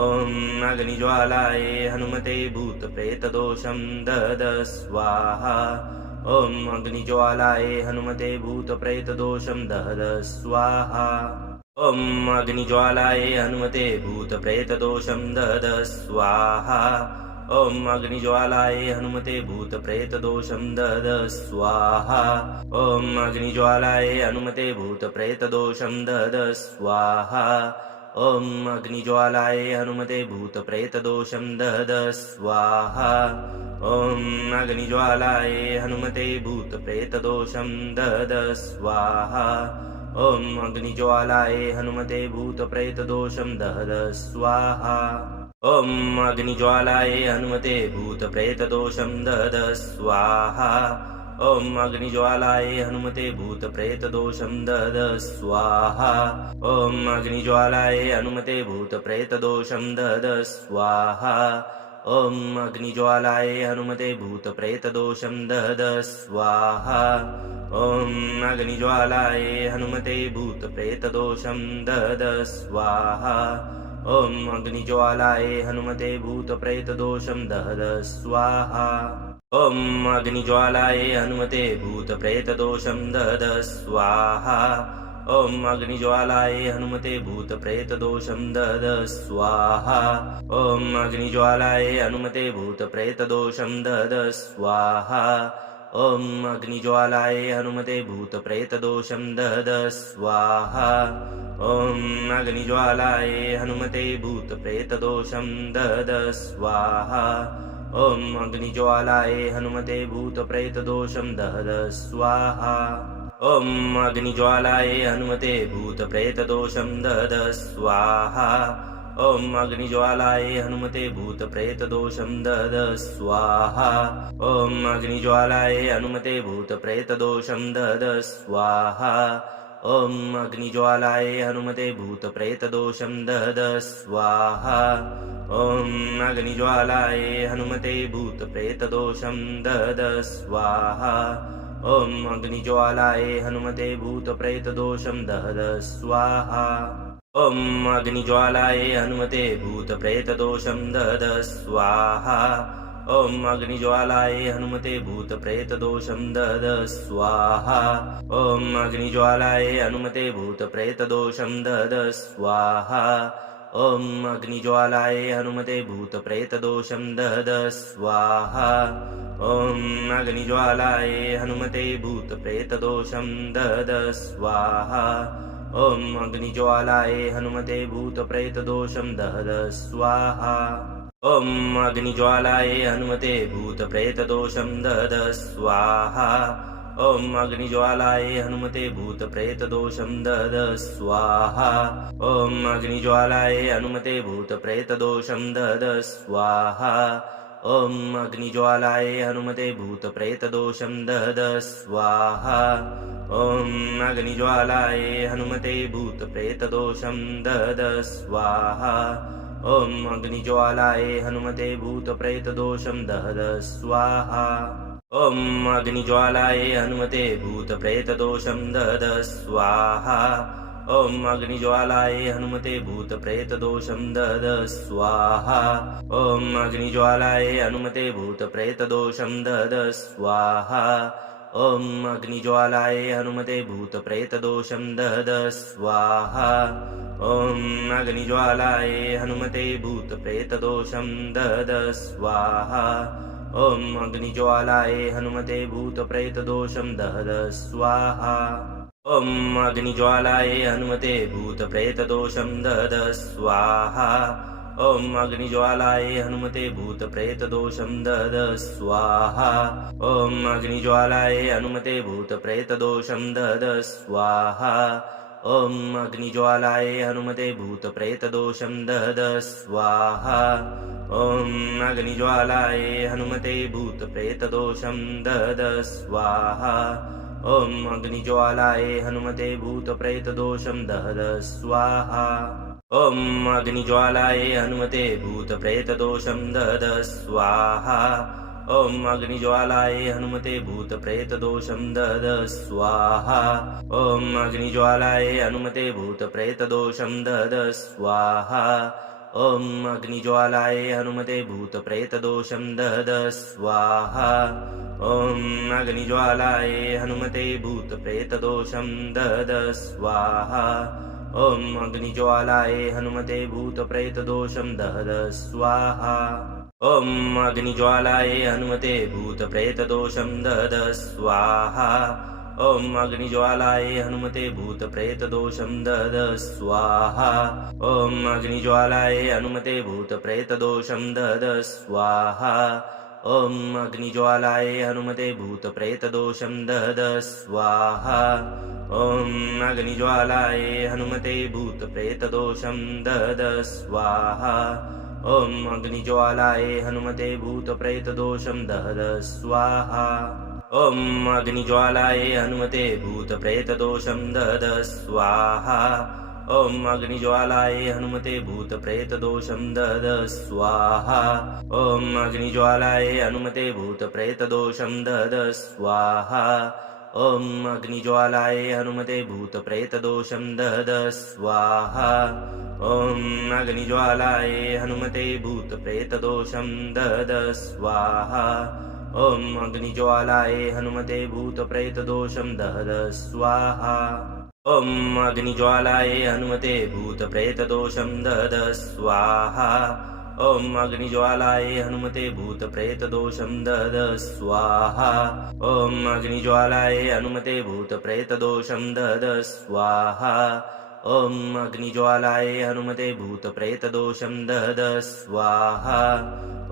ॐ अग्निज्वालायै हनुमते भूतप्रेतदोषं दद स्वाहा ॐ अग्निज्वालायै हनुमते भूतप्रेतदोषं दद स्वाहा ॐ अग्निज्वालायै हनुमते भूतप्रेतदोषं दद स्वाहा ॐ अग्निज्वालायै हनुमते भूतप्रेतदोषं दद स्वाहा ॐ अग्निज्वालायै हनुमते भूतप्रेतदोषं दद स्वाहा ॐ अग्निज्वालायै हनुमते भूतप्रेतदोषं दद स्वाहा ॐ अग्निज्वालायै हनुमते भूतप्रेतदोषं दद स्वाहा ॐ अग्निज्वालायै हनुमते भूतप्रेतदोषं दद स्वाहा ॐ अग्निज्वालायै हनुमते भूतप्रेतदोषं दद स्वाहा ॐ अग्निज्वालायै हनुमते भूतप्रेतदोषं दद स्वाहा ॐ अग्निज्वालायै हनुमते भूतप्रेतदोषं दद स्वाहा ॐ अग्निज्वालायै हनुमते भूतप्रेतदोषं दद स्वाहा ॐ अग्निज्वालायै हनुमते भूतप्रेतदोषं दद स्वाहा ॐ अग्निज्वालायै हनुमते भूतप्रेतदोषं दद स्वाहा ॐ अग्निज्वालायै हनुमते भूतप्रेतदोषं दद स्वाहा ॐ अग्निज्वालायै हनुमते भूतप्रेतदोषं दद स्वाहा ॐ अग्निज्वालायै हनुमते भूतप्रेतदोषं दद स्वाहा ॐ अग्निज्वालायै हनुमते भूतप्रेतदोषं दद स्वाहा ॐ अग्निज्वालायै हनुमते भूतप्रेतदोषं दद स्वाहा ॐ अग्निज्वालायै हनुमते भूतप्रेतदोषं दद स्वाहा ॐ अग्निज्वालायै हनुमते भूतप्रेतदोषं दद स्वाहा ॐ अग्निज्वालायै हनुमते भूतप्रेतदोषं दद स्वाहा ॐ अग्निज्वालायै हनुमते भूतप्रेतदोषं दद स्वाहा ॐ अग्निज्वालायै हनुमते भूतप्रेतदोषं दद स्वाहा ॐ अग्निज्वालायै हनुमते भूतप्रेतदोषं दद स्वाहा ॐ अग्निज्वालायै हनुमते भूतप्रेतदोषं दद स्वाहा ॐ अग्निज्वालायै हनुमते भूतप्रेतदोषं दद स्वाहा ॐ अग्निज्वालायै हनुमते भूतप्रेतदोषं दद स्वाहा ॐ अग्निज्वालायै हनुमते भूतप्रेतदोषं दद स्वाहा ॐ अग्निज्वालायै हनुमते भूतप्रेतदोषं दद स्वाहा ॐ अग्निज्वालायै हनुमते भूतप्रेतदोषं दद स्वाहा ॐ अग्निज्वालायै हनुमते भूतप्रेतदोषं दद स्वाहा ॐ अग्निज्वालायै हनुमते भूतप्रेतदोषं दद स्वाहा ॐ अग्निज्वालायै हनुमते भूतप्रेतदोषं दद स्वाहा ॐ अग्निज्वालायै हनुमते भूतप्रेतदोषं दद स्वाहा ॐ अग्निज्वालाय हनुमते भूतप्रेतदोषं दहद स्वाहा ॐ अग्निज्वालाय हनुमते भूतप्रेतदोषं दहद स्वाहा ॐ अग्निज्वालाय हनुमते भूतप्रेतदोषं दहद स्वाहा ॐ अग्निज्वालाय हनुमते भूतप्रेतदोषं दहद स्वाहा ॐ अग्निज्वालाय हनुमते भूतप्रेतदोषं दहद स्वाहा ॐ अग्निज्वालाय हनुमते भूतप्रेतदोषं दहद स्वाहा ॐ अग्निज्वालाय हनुमते भूतप्रेतदोषं दहद स्वाहा ॐ अग्निज्वालाय हनुमते भूतप्रेतदोषं दहद स्वाहा ॐ अग्निज्वालाय हनुमते भूतप्रेतदोषं दहद स्वाहा ॐ अग्निज्वालाय हनुमते भूतप्रेतदोषं दहद स्वाहा ॐ अग्निज्वालाय हनुमते भूतप्रेतदोषं दहद स्वाहा ॐ अग्निज्वालाय हनुमते भूतप्रेतदोषं दहद स्वाहा ॐ अग्निज्वालाय हनुमते भूतप्रेतदोषं दहद स्वाहा ॐ अग्निज्वालाय हनुमते भूतप्रेतदोषं दहद स्वाहा ॐ अग्निज्वालाय हनुमते भूतप्रेतदोषं दहद स्वाहा ॐ अग्निज्वालाय हनुमते भूतप्रेतदोषं दहद स्वाहा ॐ अग्निज्वालाय हनुमते भूतप्रेतदोषं दहद स्वाहा ॐ अग्निज्वालाय हनुमते भूतप्रेतदोषं दहद स्वाहा ॐ अग्निज्वालाय हनुमते भूतप्रेतदोषं दहद स्वाहा ॐ अग्निज्वालाय हनुमते भूतप्रेतदोषं दहद स्वाहा ॐ अग्निज्वालाय हनुमते भूतप्रेतदोषं दहद स्वाहा ॐ अग्निज्वालाय हनुमते भूतप्रेतदोषं दहद स्वाहा ॐ अग्निज्वालाय हनुमते भूतप्रेतदोषं दहद स्वाहा ॐ अग्निज्वालाय हनुमते भूतप्रेतदोषं दहद स्वाहा ॐ अग्निज्वालाय हनुमते भूतप्रेतदोषं दहद स्वाहा ॐ अग्निज्वालाय हनुमते भूतप्रेतदोषं दहद स्वाहा ॐ अग्निज्वालाय हनुमते भूतप्रेतदोषं दहद स्वाहा ॐ अग्निज्वालाय हनुमते भूतप्रेतदोषं दहद स्वाहा ॐ अग्निज्वालाय हनुमते भूतप्रेतदोषं दहद स्वाहा ॐ अग्निज्वालाय हनुमते भूतप्रेतदोषं दहद स्वाहा ॐ अग्निज्वालाय हनुमते भूतप्रेतदोषं दहद स्वाहा ॐ अग्निज्वालाय हनुमते भूतप्रेतदोषं दहद स्वाहा ॐ अग्निज्वालाय हनुमते भूतप्रेतदोषं दहद स्वाहा ॐ अग्निज्वालाय हनुमते भूतप्रेतदोषं दहद स्वाहा ॐ अग्निज्वालाय हनुमते भूतप्रेतदोषं दहद स्वाहा ॐ अग्निज्वालाय हनुमते भूतप्रेतदोषं दहद स्वाहा ॐ अग्निज्वालाय हनुमते भूतप्रेतदोषं दहद स्वाहा ॐ अग्निज्वालाय हनुमते भूतप्रेतदोषं दहद स्वाहा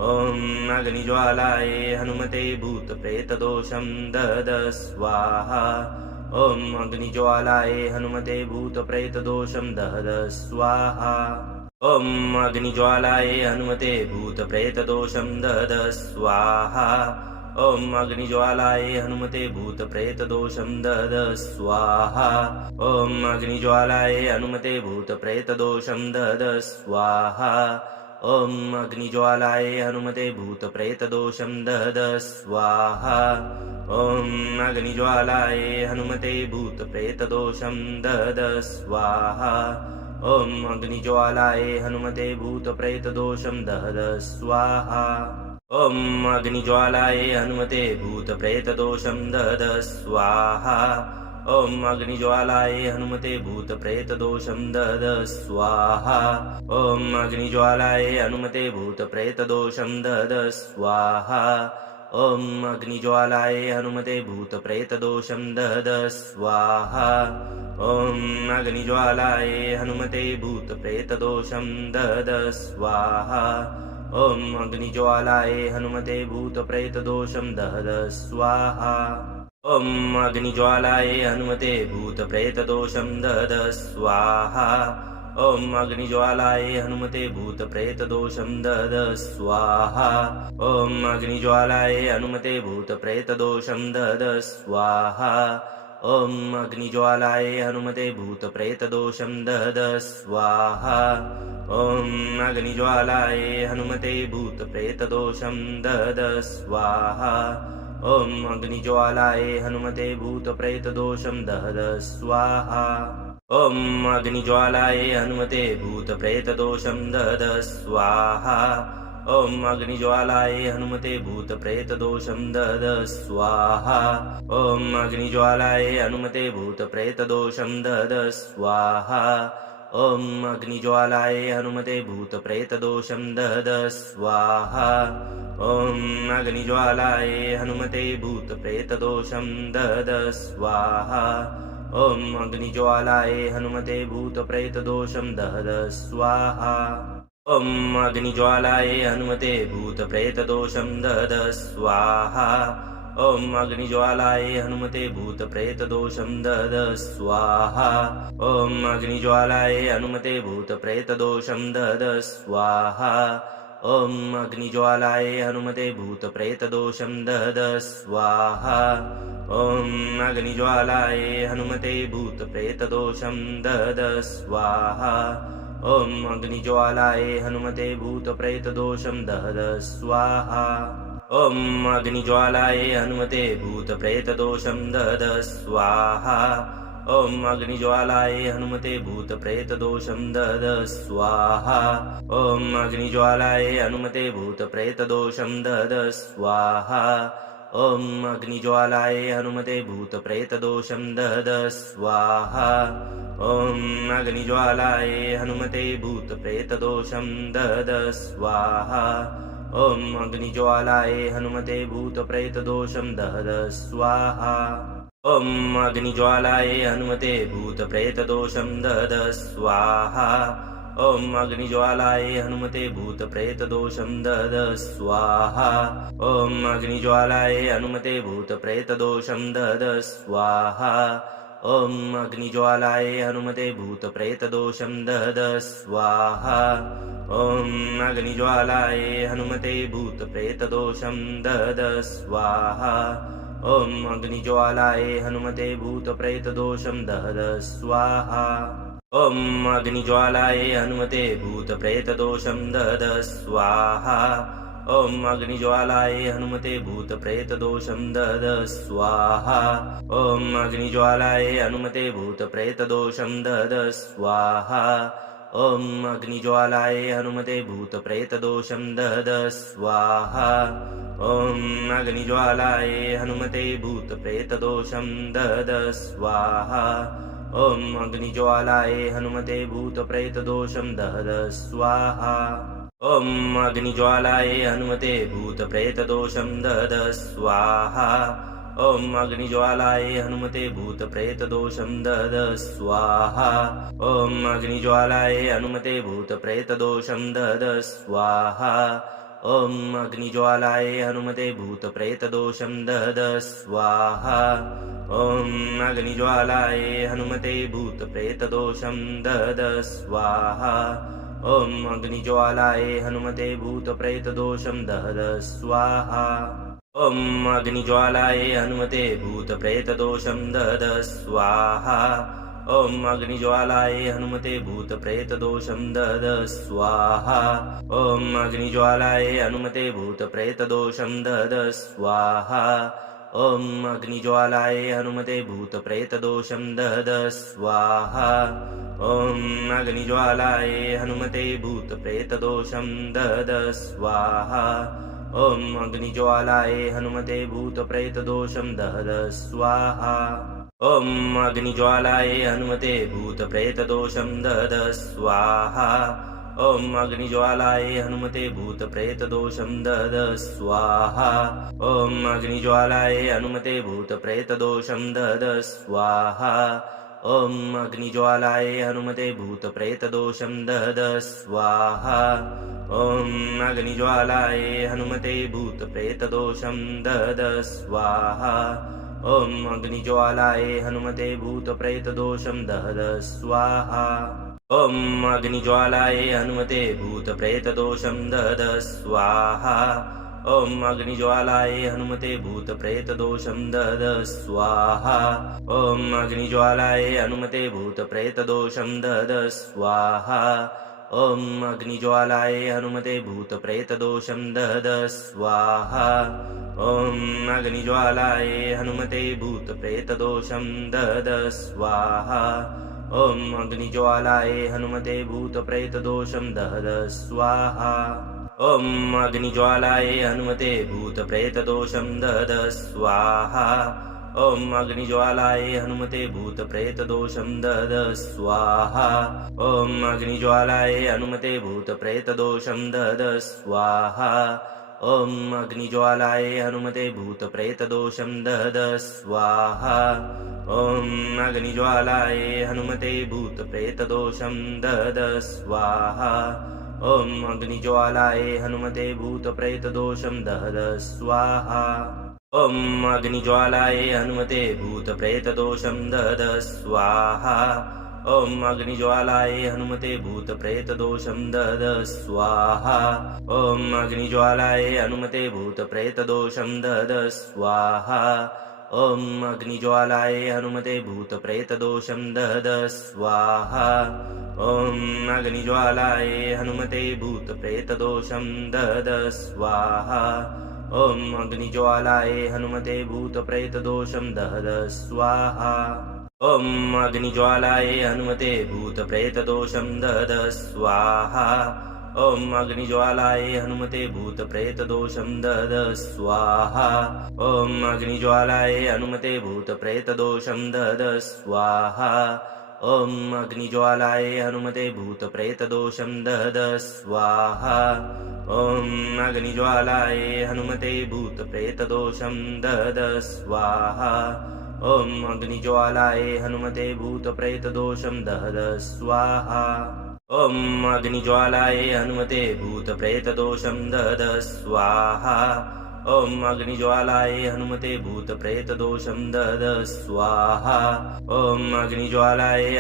ॐ अग्निज्वालाय हनुमते भूतप्रेतदोषं दहद स्वाहा ॐ अग्निज्वालाय हनुमते भूतप्रेतदोषं दहद स्वाहा ॐ अग्निज्वालाय हनुमते भूतप्रेतदोषं दहद स्वाहा ॐ अग्निज्वालाय हनुमते भूतप्रेतदोषं दहद स्वाहा ॐ अग्निज्वालाय हनुमते भूतप्रेतदोषं दहद स्वाहा ॐ अग्निज्वालाय हनुमते भूतप्रेतदोषं दहद स्वाहा ॐ अग्निज्वालाय हनुमते भूतप्रेतदोषं दहद स्वाहा ॐ अग्निज्वालाय हनुमते भूतप्रेतदोषं दहद स्वाहा ॐ अग्निज्वालाय हनुमते भूतप्रेतदोषं दहद स्वाहा ॐ अग्निज्वालाय हनुमते भूतप्रेतदोषं दहद स्वाहा ॐ अग्निज्वालाय हनुमते भूतप्रेतदोषं दहद स्वाहा ॐ अग्निज्वालाय हनुमते भूतप्रेतदोषं दहद स्वाहा ॐ अग्निज्वालाय हनुमते भूतप्रेतदोषं दहद स्वाहा ॐ अग्निज्वालाय हनुमते भूतप्रेतदोषं दहद स्वाहा ॐ अग्निज्वालायै हनुमते भूतप्रेतदोषं दद स्वाहा ॐ अग्निज्वालायै हनुमते भूतप्रेतदोषं दद स्वाहा ॐ अग्निज्वालायै हनुमते भूतप्रेतदोषं दद स्वाहा ॐ अग्निज्वालायै हनुमते भूतप्रेतदोषं दद स्वाहा ॐ अग्निज्वालायै हनुमते भूतप्रेतदोषं दद स्वाहा ॐ अग्निज्वालायै हनुमते भूतप्रेतदोषं दद स्वाहा ॐ अग्निज्वालायै हनुमते भूतप्रेतदोषं दद स्वाहा ॐ अग्निज्वालायै हनुमते भूतप्रेतदोषं दद स्वाहा ॐ अग्निज्वालायै हनुमते भूतप्रेतदोषं दद स्वाहा ॐ अग्निज्वालायै हनुमते भूतप्रेतदोषं दद स्वाहा ॐ अग्निज्वालायै हनुमते भूतप्रेतदोषं दद स्वाहा ॐ अग्निज्वालायै हनुमते भूतप्रेतदोषं दद स्वाहा ॐ अग्निज्वालायै हनुमते भूतप्रेतदोषं दद स्वाहा ॐ अग्निज्वालायै हनुमते भूतप्रेतदोषं दद स्वाहा ॐ अग्निज्वालायै हनुमते भूतप्रेतदोषं दद स्वाहा ॐ अग्निज्वालायै हनुमते भूतप्रेतदोषं दद स्वाहा ॐ अग्निज्वालायै हनुमते भूतप्रेतदोषं दद स्वाहा ॐ अग्निज्वालायै हनुमते भूतप्रेतदोषं दद स्वाहा ॐ अग्निज्वालायै हनुमते भूतप्रेतदोषं दद स्वाहा ॐ अग्निज्वालायै हनुमते भूतप्रेतदोषं दद स्वाहा ॐ अग्निज्वालायै हनुमते भूतप्रेतदोषं दद स्वाहा ॐ अग्निज्वालायै हनुमते भूतप्रेतदोषं दद स्वाहा ॐ अग्निज्वालायै हनुमते भूतप्रेतदोषं दद स्वाहा ॐ अग्निज्वालायै हनुमते भूतप्रेतदोषं दद स्वाहा ॐ अग्निज्वालायै हनुमते भूतप्रेतदोषं दद स्वाहा ॐ अग्निज्वालायै हनुमते भूतप्रेतदोषं दद स्वाहा ॐ अग्निज्वालायै हनुमते भूतप्रेतदोषं दद स्वाहा ॐ अग्निज्वालायै हनुमते भूतप्रेतदोषं दद स्वाहा ॐ अग्निज्वालायै हनुमते भूतप्रेतदोषं दद स्वाहा ॐ अग्निज्वालायै हनुमते भूतप्रेतदोषं दद स्वाहा ॐ अग्निज्वालायै हनुमते भूतप्रेतदोषं दद स्वाहा ॐ अग्निज्वालायै हनुमते भूतप्रेतदोषं दद स्वाहा ॐ अग्निज्वालायै हनुमते भूतप्रेतदोषं दद स्वाहा ॐ अग्निज्वालायै हनुमते भूतप्रेतदोषं दद स्वाहा ॐ अग्निज्वालायै हनुमते भूतप्रेतदोषं दद स्वाहा ॐ अग्निज्वालायै हनुमते भूतप्रेतदोषं दद स्वाहा ॐ अग्निज्वालायै हनुमते भूतप्रेतदोषं दद स्वाहा ॐ अग्निज्वालायै हनुमते भूतप्रेतदोषं दद स्वाहा ॐ अग्निज्वालायै हनुमते भूतप्रेतदोषं दद स्वाहा ॐ अग्निज्वालायै हनुमते भूतप्रेतदोषं दद स्वाहा ॐ अग्निज्वालायै हनुमते भूतप्रेतदोषं दद स्वाहा ॐ अग्निज्वालायै हनुमते भूतप्रेतदोषं दद स्वाहा ॐ अग्निज्वालायै हनुमते भूतप्रेतदोषं दद स्वाहा ॐ अग्निज्वालायै हनुमते भूतप्रेतदोषं दद स्वाहा ॐ अग्निज्वालायै हनुमते भूतप्रेतदोषं दद स्वाहा ॐ अग्निज्वालायै हनुमते भूतप्रेतदोषं दद स्वाहा ॐ अग्निज्वालायै हनुमते भूतप्रेतदोषं दद स्वाहा ॐ अग्निज्वालायै हनुमते भूतप्रेतदोषं दद स्वाहा ॐ अग्निज्वालायै हनुमते भूतप्रेतदोषं दद स्वाहा ॐ अग्निज्वालायै हनुमते भूतप्रेतदोषं दद स्वाहा ॐ अग्निज्वालायै हनुमते भूतप्रेतदोषं दद स्वाहा ॐ अग्निज्वालायै हनुमते भूतप्रेतदोषं दद स्वाहा ॐ अग्निज्वालायै हनुमते भूतप्रेतदोषं दद स्वाहा ॐ अग्निज्वालायै हनुमते भूतप्रेतदोषं दद स्वाहा ॐ अग्निज्वालायै हनुमते भूतप्रेतदोषं दद स्वाहा ॐ अग्निज्वालायै हनुमते भूतप्रेतदोषं दद स्वाहा ॐ अग्निज्वालायै हनुमते भूतप्रेतदोषं दद स्वाहा ॐ अग्निज्वालायै हनुमते भूतप्रेतदोषं दद स्वाहा ॐ अग्निज्वालायै हनुमते भूतप्रेतदोषं दद स्वाहा ॐ अग्निज्वालायै हनुमते भूतप्रेतदोषं दद स्वाहा ॐ अग्निज्वालायै हनुमते भूतप्रेतदोषं दद स्वाहा ॐ अग्निज्वालायै हनुमते भूतप्रेतदोषं दद स्वाहा ॐ अग्निज्वालायै हनुमते भूतप्रेतदोषं दद स्वाहा ॐ अग्निज्वालायै हनुमते भूतप्रेतदोषं दद स्वाहा ॐ अग्निज्वालायै हनुमते भूतप्रेतदोषं दद स्वाहा ॐ अग्निज्वालायै हनुमते भूतप्रेतदोषं दद स्वाहा ॐ अग्निज्वालायै हनुमते भूतप्रेतदोषं दद स्वाहा ॐ अग्निज्वालायै हनुमते भूतप्रेतदोषं दद स्वाहा ॐ अग्निज्वालायै हनुमते भूतप्रेतदोषं दद स्वाहा ॐ अग्निज्वालायै हनुमते भूतप्रेतदोषं दद स्वाहा ॐ अग्निज्वालायै हनुमते भूतप्रेतदोषं दद स्वाहा ॐ अग्निज्वालायै हनुमते भूतप्रेतदोषं दद स्वाहा ॐ अग्निज्वालायै हनुमते भूतप्रेतदोषं दद स्वाहा ॐ अग्निज्वालायै हनुमते भूतप्रेतदोषं दद स्वाहा ॐ अग्निज्वालायै हनुमते भूतप्रेतदोषं दद स्वाहा ॐ अग्निज्वालायै हनुमते भूतप्रेतदोषं दद स्वाहा ॐ अग्निज्वालायै हनुमते भूतप्रेतदोषं दद स्वाहा ॐ अग्निज्वालायै हनुमते भूतप्रेतदोषं दद स्वाहा ॐ अग्निज्वालायै हनुमते भूतप्रेतदोषं दद स्वाहा ॐ अग्निज्वालायै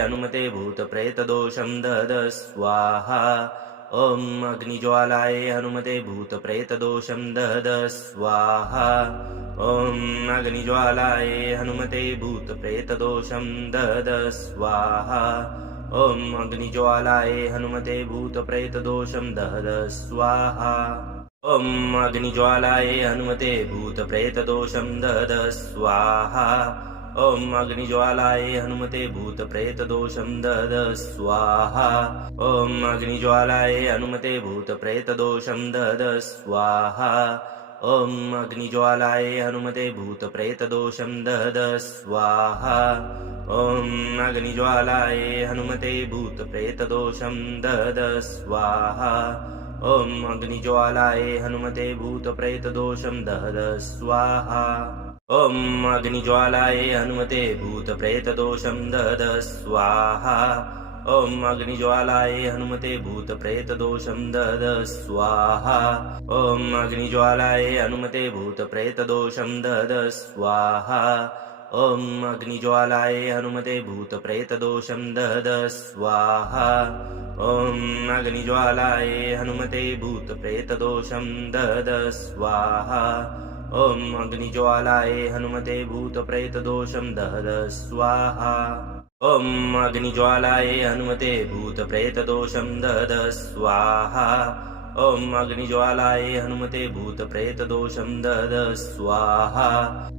हनुमते भूतप्रेतदोषं दद स्वाहा ॐ अग्निज्वालायै हनुमते भूतप्रेतदोषं दद स्वाहा ॐ अग्निज्वालायै हनुमते भूतप्रेतदोषं दद स्वाहा ॐ अग्निज्वालायै हनुमते भूतप्रेतदोषं दद स्वाहा ॐ अग्निज्वालायै हनुमते भूतप्रेतदोषं दद स्वाहा ॐ अग्निज्वालायै हनुमते भूतप्रेतदोषं दद स्वाहा ॐ अग्निज्वालायै हनुमते भूतप्रेतदोषं दद स्वाहा ॐ अग्निज्वालायै हनुमते भूतप्रेतदोषं दद स्वाहा ॐ अग्निज्वालायै हनुमते भूतप्रेतदोषं दद स्वाहा ॐ अग्निज्वालायै हनुमते भूतप्रेतदोषं दद स्वाहा ॐ अग्निज्वालायै हनुमते भूतप्रेतदोषं दद स्वाहा ॐ अग्निज्वालायै हनुमते भूतप्रेतदोषं दद स्वाहा ॐ अग्निज्वालायै हनुमते भूतप्रेतदोषं दद स्वाहा ॐ अग्निज्वालायै हनुमते भूतप्रेतदोषं दद स्वाहा ॐ अग्निज्वालायै हनुमते भूतप्रेतदोषं दद स्वाहा ॐ अग्निज्वालायै हनुमते भूतप्रेतदोषं दद स्वाहा ॐ अग्निज्वालायै हनुमते भूतप्रेतदोषं दद स्वाहा ॐ अग्निज्वालायै हनुमते भूतप्रेतदोषं दद स्वाहा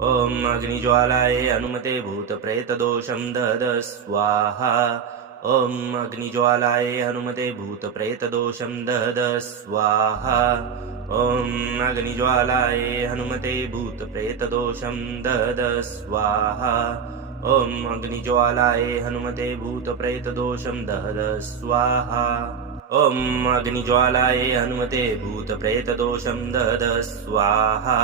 ॐ अग्निज्वालायै हनुमते भूतप्रेतदोषं दद स्वाहा ॐ अग्निज्वालायै हनुमते भूतप्रेतदोषं दद स्वाहा ॐ अग्निज्वालायै हनुमते भूतप्रेतदोषं दद स्वाहा ॐ अग्निज्वालायै हनुमते भूतप्रेतदोषं दद स्वाहा ॐ अग्निज्वालायै हनुमते भूतप्रेतदोषं दद स्वाहा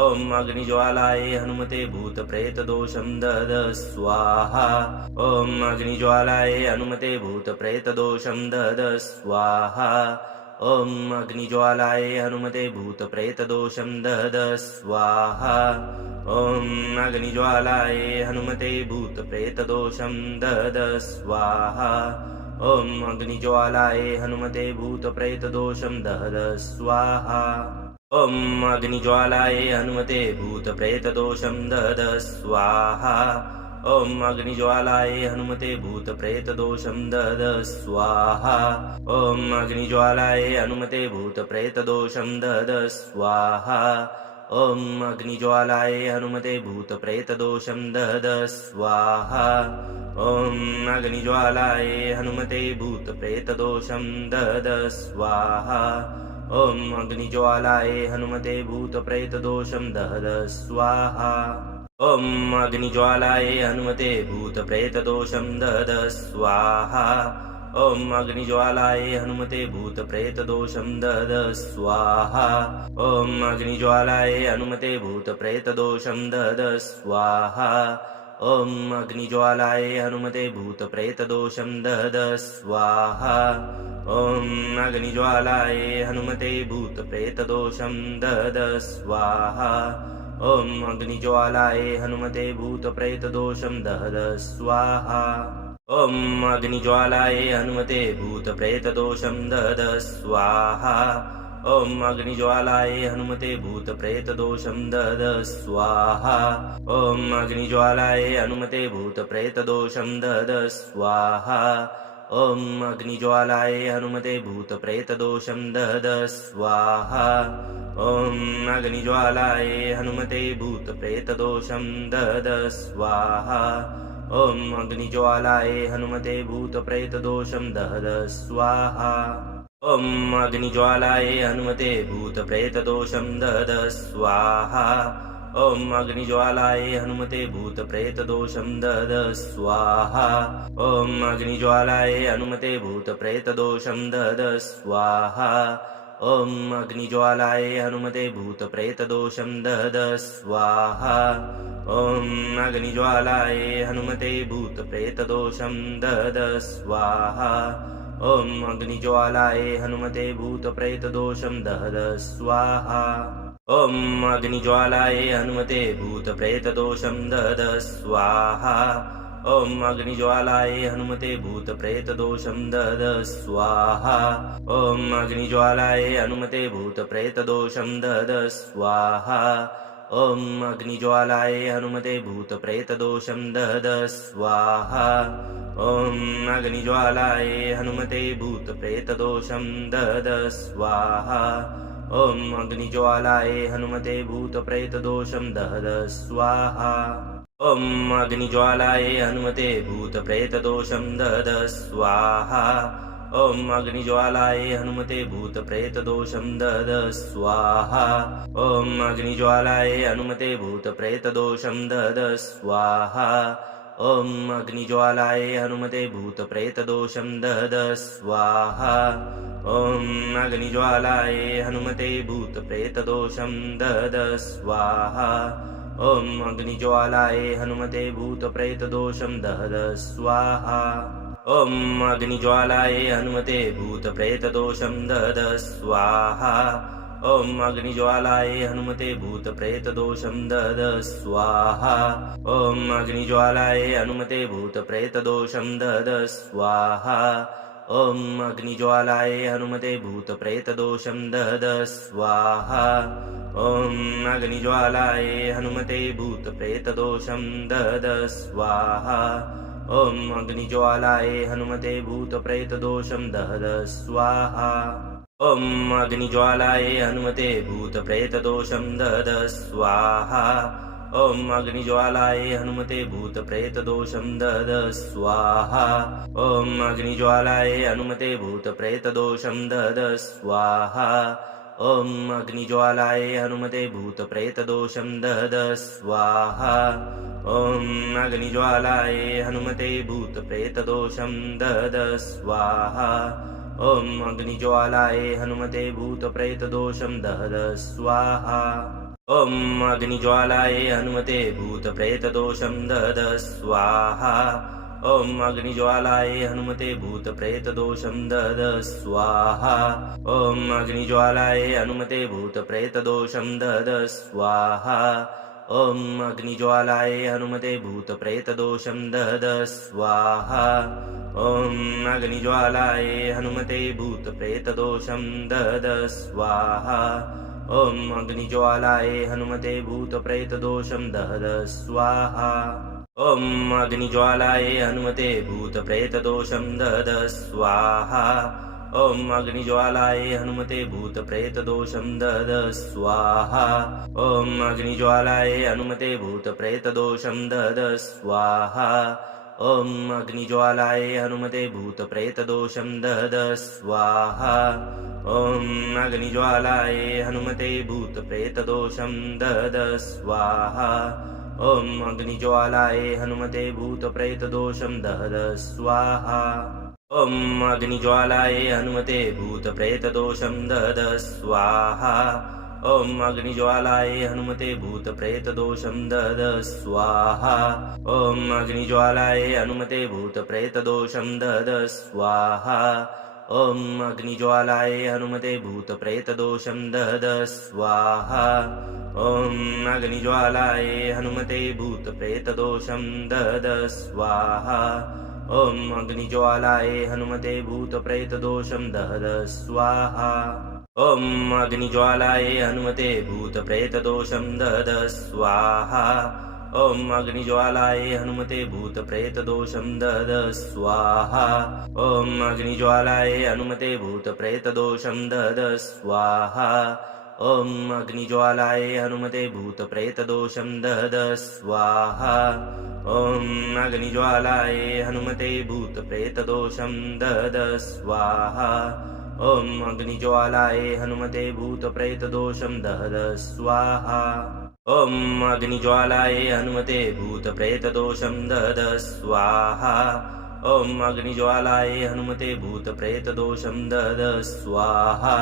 ॐ अग्निज्वालायै हनुमते भूतप्रेतदोषं दद स्वाहा ॐ अग्निज्वालायै हनुमते भूतप्रेतदोषं दद स्वाहा ॐ अग्निज्वालायै हनुमते भूतप्रेतदोषं दद स्वाहा ॐ अग्निज्वालायै हनुमते भूतप्रेतदोषं दद स्वाहा ॐ अग्निज्वालायै हनुमते भूतप्रेतदोषं दहद स्वाहा ॐ अग्निज्वालायै हनुमते भूतप्रेतदोषं दहद स्वाहा ॐ अग्निज्वालायै हनुमते भूतप्रेतदोषं दहद स्वाहा ॐ अग्निज्वालायै हनुमते भूतप्रेतदोषं दहद स्वाहा ॐ अग्निज्वालायै हनुमते भूतप्रेतदोषं दहद स्वाहा ॐ अग्निज्वालायै हनुमते भूतप्रेतदोषं दहद स्वाहा ॐ अग्निज्वालायै हनुमते भूतप्रेतदोषं दहद स्वाहा ॐ अग्निज्वालायै हनुमते भूतप्रेतदोषं दहद स्वाहा ॐ अग्निज्वालायै हनुमते भूतप्रेतदोषं दहद स्वाहा ॐ अग्निज्वालायै हनुमते भूतप्रेतदोषं दहद स्वाहा ॐ अग्निज्वालायै हनुमते भूतप्रेतदोषं दहद स्वाहा ॐ अग्निज्वालायै हनुमते भूतप्रेतदोषं दहद स्वाहा ॐ अग्निज्वालायै हनुमते भूतप्रेतदोषं दहद स्वाहा ॐ अग्निज्वालायै हनुमते भूतप्रेतदोषं दहद स्वाहा ॐ अग्निज्वालायै हनुमते भूतप्रेतदोषं दहद स्वाहा ॐ अग्निज्वालायै हनुमते भूतप्रेतदोषं दहद स्वाहा ॐ अग्निज्वालायै हनुमते भूतप्रेतदोषं दहद स्वाहा ॐ अग्निज्वालायै हनुमते भूतप्रेतदोषं दहद स्वाहा ॐ अग्निज्वालायै हनुमते भूतप्रेतदोषं दहद स्वाहा ॐ अग्निज्वालायै हनुमते भूतप्रेतदोषं दहद स्वाहा ॐ अग्निज्वालायै हनुमते भूतप्रेतदोषं दहद स्वाहा ॐ अग्निज्वालायै हनुमते भूतप्रेतदोषं दहद स्वाहा ॐ अग्निज्वालायै हनुमते भूतप्रेतदोषं दहद स्वाहा ॐ अग्निज्वालायै हनुमते भूतप्रेतदोषं दहद स्वाहा ॐ अग्निज्वालायै हनुमते भूतप्रेतदोषं दहद स्वाहा ॐ अग्निज्वालायै हनुमते भूतप्रेतदोषं दहद स्वाहा ॐ अग्निज्वालायै हनुमते भूतप्रेतदोषं दहद स्वाहा ॐ अग्निज्वालायै हनुमते भूतप्रेतदोषं दहद स्वाहा ॐ अग्निज्वालायै हनुमते भूतप्रेतदोषं दहद स्वाहा ॐ अग्निज्वालायै हनुमते भूतप्रेतदोषं दहद स्वाहा ॐ अग्निज्वालायै हनुमते भूतप्रेतदोषं दहद स्वाहा ॐ अग्निज्वालायै हनुमते भूतप्रेतदोषं दहद स्वाहा ॐ अग्निज्वालायै हनुमते भूतप्रेतदोषं दहद स्वाहा ॐ अग्निज्वालायै हनुमते भूतप्रेतदोषं दहद स्वाहा ॐ अग्निज्वालायै हनुमते भूतप्रेतदोषं दहद स्वाहा ॐ अग्निज्वालायै हनुमते भूतप्रेतदोषं दहद स्वाहा ॐ अग्निज्वालायै हनुमते भूतप्रेतदोषं दहद स्वाहा ॐ अग्निज्वालायै हनुमते भूतप्रेतदोषं दहद स्वाहा ॐ अग्निज्वालायै हनुमते भूतप्रेतदोषं दहद स्वाहा ॐ अग्निज्वालायै हनुमते भूतप्रेतदोषं दहद स्वाहा ॐ अग्निज्वालायै हनुमते भूतप्रेतदोषं दहद स्वाहा ॐ अग्निज्वालायै हनुमते भूतप्रेतदोषं दहद स्वाहा ॐ अग्निज्वालायै हनुमते भूतप्रेतदोषं दहद स्वाहा ॐ अग्निज्वालायै हनुमते भूतप्रेतदोषं दहद स्वाहा ॐ अग्निज्वालायै हनुमते भूतप्रेतदोषं दहद स्वाहा ॐ अग्निज्वालायै हनुमते भूतप्रेतदोषं दहद स्वाहा ॐ अग्निज्वालायै हनुमते भूतप्रेतदोषं दहद स्वाहा ॐ अग्निज्वालायै हनुमते भूतप्रेतदोषं दहद स्वाहा ॐ अग्निज्वालायै हनुमते भूतप्रेतदोषं दहद स्वाहा ॐ अग्निज्वालायै हनुमते भूतप्रेतदोषं दहद स्वाहा ॐ अग्निज्वालायै हनुमते भूतप्रेतदोषं दहद स्वाहा ॐ अग्निज्वालायै हनुमते भूतप्रेतदोषं दहद स्वाहा ॐ अग्निज्वालाय हनुमते भूतप्रेतदोषं दहद स्वाहा ॐ अग्निज्वालाय हनुमते भूतप्रेतदोषं दहद स्वाहा ॐ अग्निज्वालाय हनुमते भूतप्रेतदोषं दहद स्वाहा ॐ अग्निज्वालाय हनुमते भूतप्रेतदोषं दहद स्वाहा ॐ अग्निज्वालाय हनुमते भूतप्रेतदोषं दहद स्वाहा ॐ अग्निज्वालाय हनुमते भूतप्रेतदोषं दहद स्वाहा ॐ अग्निज्वालाय हनुमते भूतप्रेतदोषं दहद स्वाहा ॐ अग्निज्वालाय हनुमते भूतप्रेतदोषं दहद स्वाहा ॐ अग्निज्वालाय हनुमते भूतप्रेतदोषं दहद स्वाहा ॐ अग्निज्वालाय हनुमते भूतप्रेतदोषं दहद स्वाहा ॐ अग्निज्वालाय हनुमते भूतप्रेतदोषं दहद स्वाहा ॐ अग्निज्वालाय हनुमते भूतप्रेतदोषं दहद स्वाहा ॐ अग्निज्वालाय हनुमते भूतप्रेतदोषं दहद स्वाहा ॐ अग्निज्वालाय हनुमते भूतप्रेतदोषं दहद स्वाहा ॐ अग्निज्वालाय हनुमते भूतप्रेतदोषं दहद स्वाहा ॐ अग्निज्वालाय हनुमते भूतप्रेतदोषं दहद स्वाहा ॐ अग्निज्वालाय हनुमते भूतप्रेतदोषं दहद स्वाहा ॐ अग्निज्वालाय हनुमते भूतप्रेतदोषं दहद स्वाहा ॐ अग्निज्वालाय हनुमते भूतप्रेतदोषं दहद स्वाहा ॐ अग्निज्वालाय हनुमते भूतप्रेतदोषं दहद स्वाहा ॐ अग्निज्वालाय हनुमते भूतप्रेतदोषं दहद स्वाहा ॐ अग्निज्वालाय हनुमते भूतप्रेतदोषं दहद स्वाहा ॐ अग्निज्वालाय हनुमते भूतप्रेतदोषं दहद स्वाहा ॐ अग्निज्वालाय हनुमते भूतप्रेतदोषं दहद स्वाहा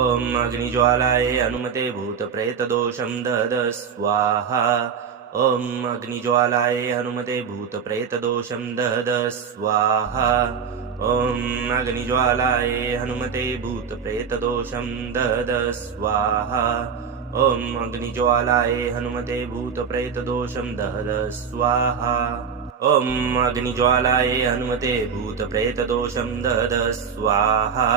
ॐ अग्निज्वालाय हनुमते भूतप्रेतदोषं दहद स्वाहा ॐ अग्निज्वालाय हनुमते भूतप्रेतदोषं दहद स्वाहा ॐ अग्निज्वालाय हनुमते भूतप्रेतदोषं दहद स्वाहा ॐ अग्निज्वालाय हनुमते भूतप्रेतदोषं दहद स्वाहा ॐ अग्निज्वालाय हनुमते भूतप्रेतदोषं दहद स्वाहा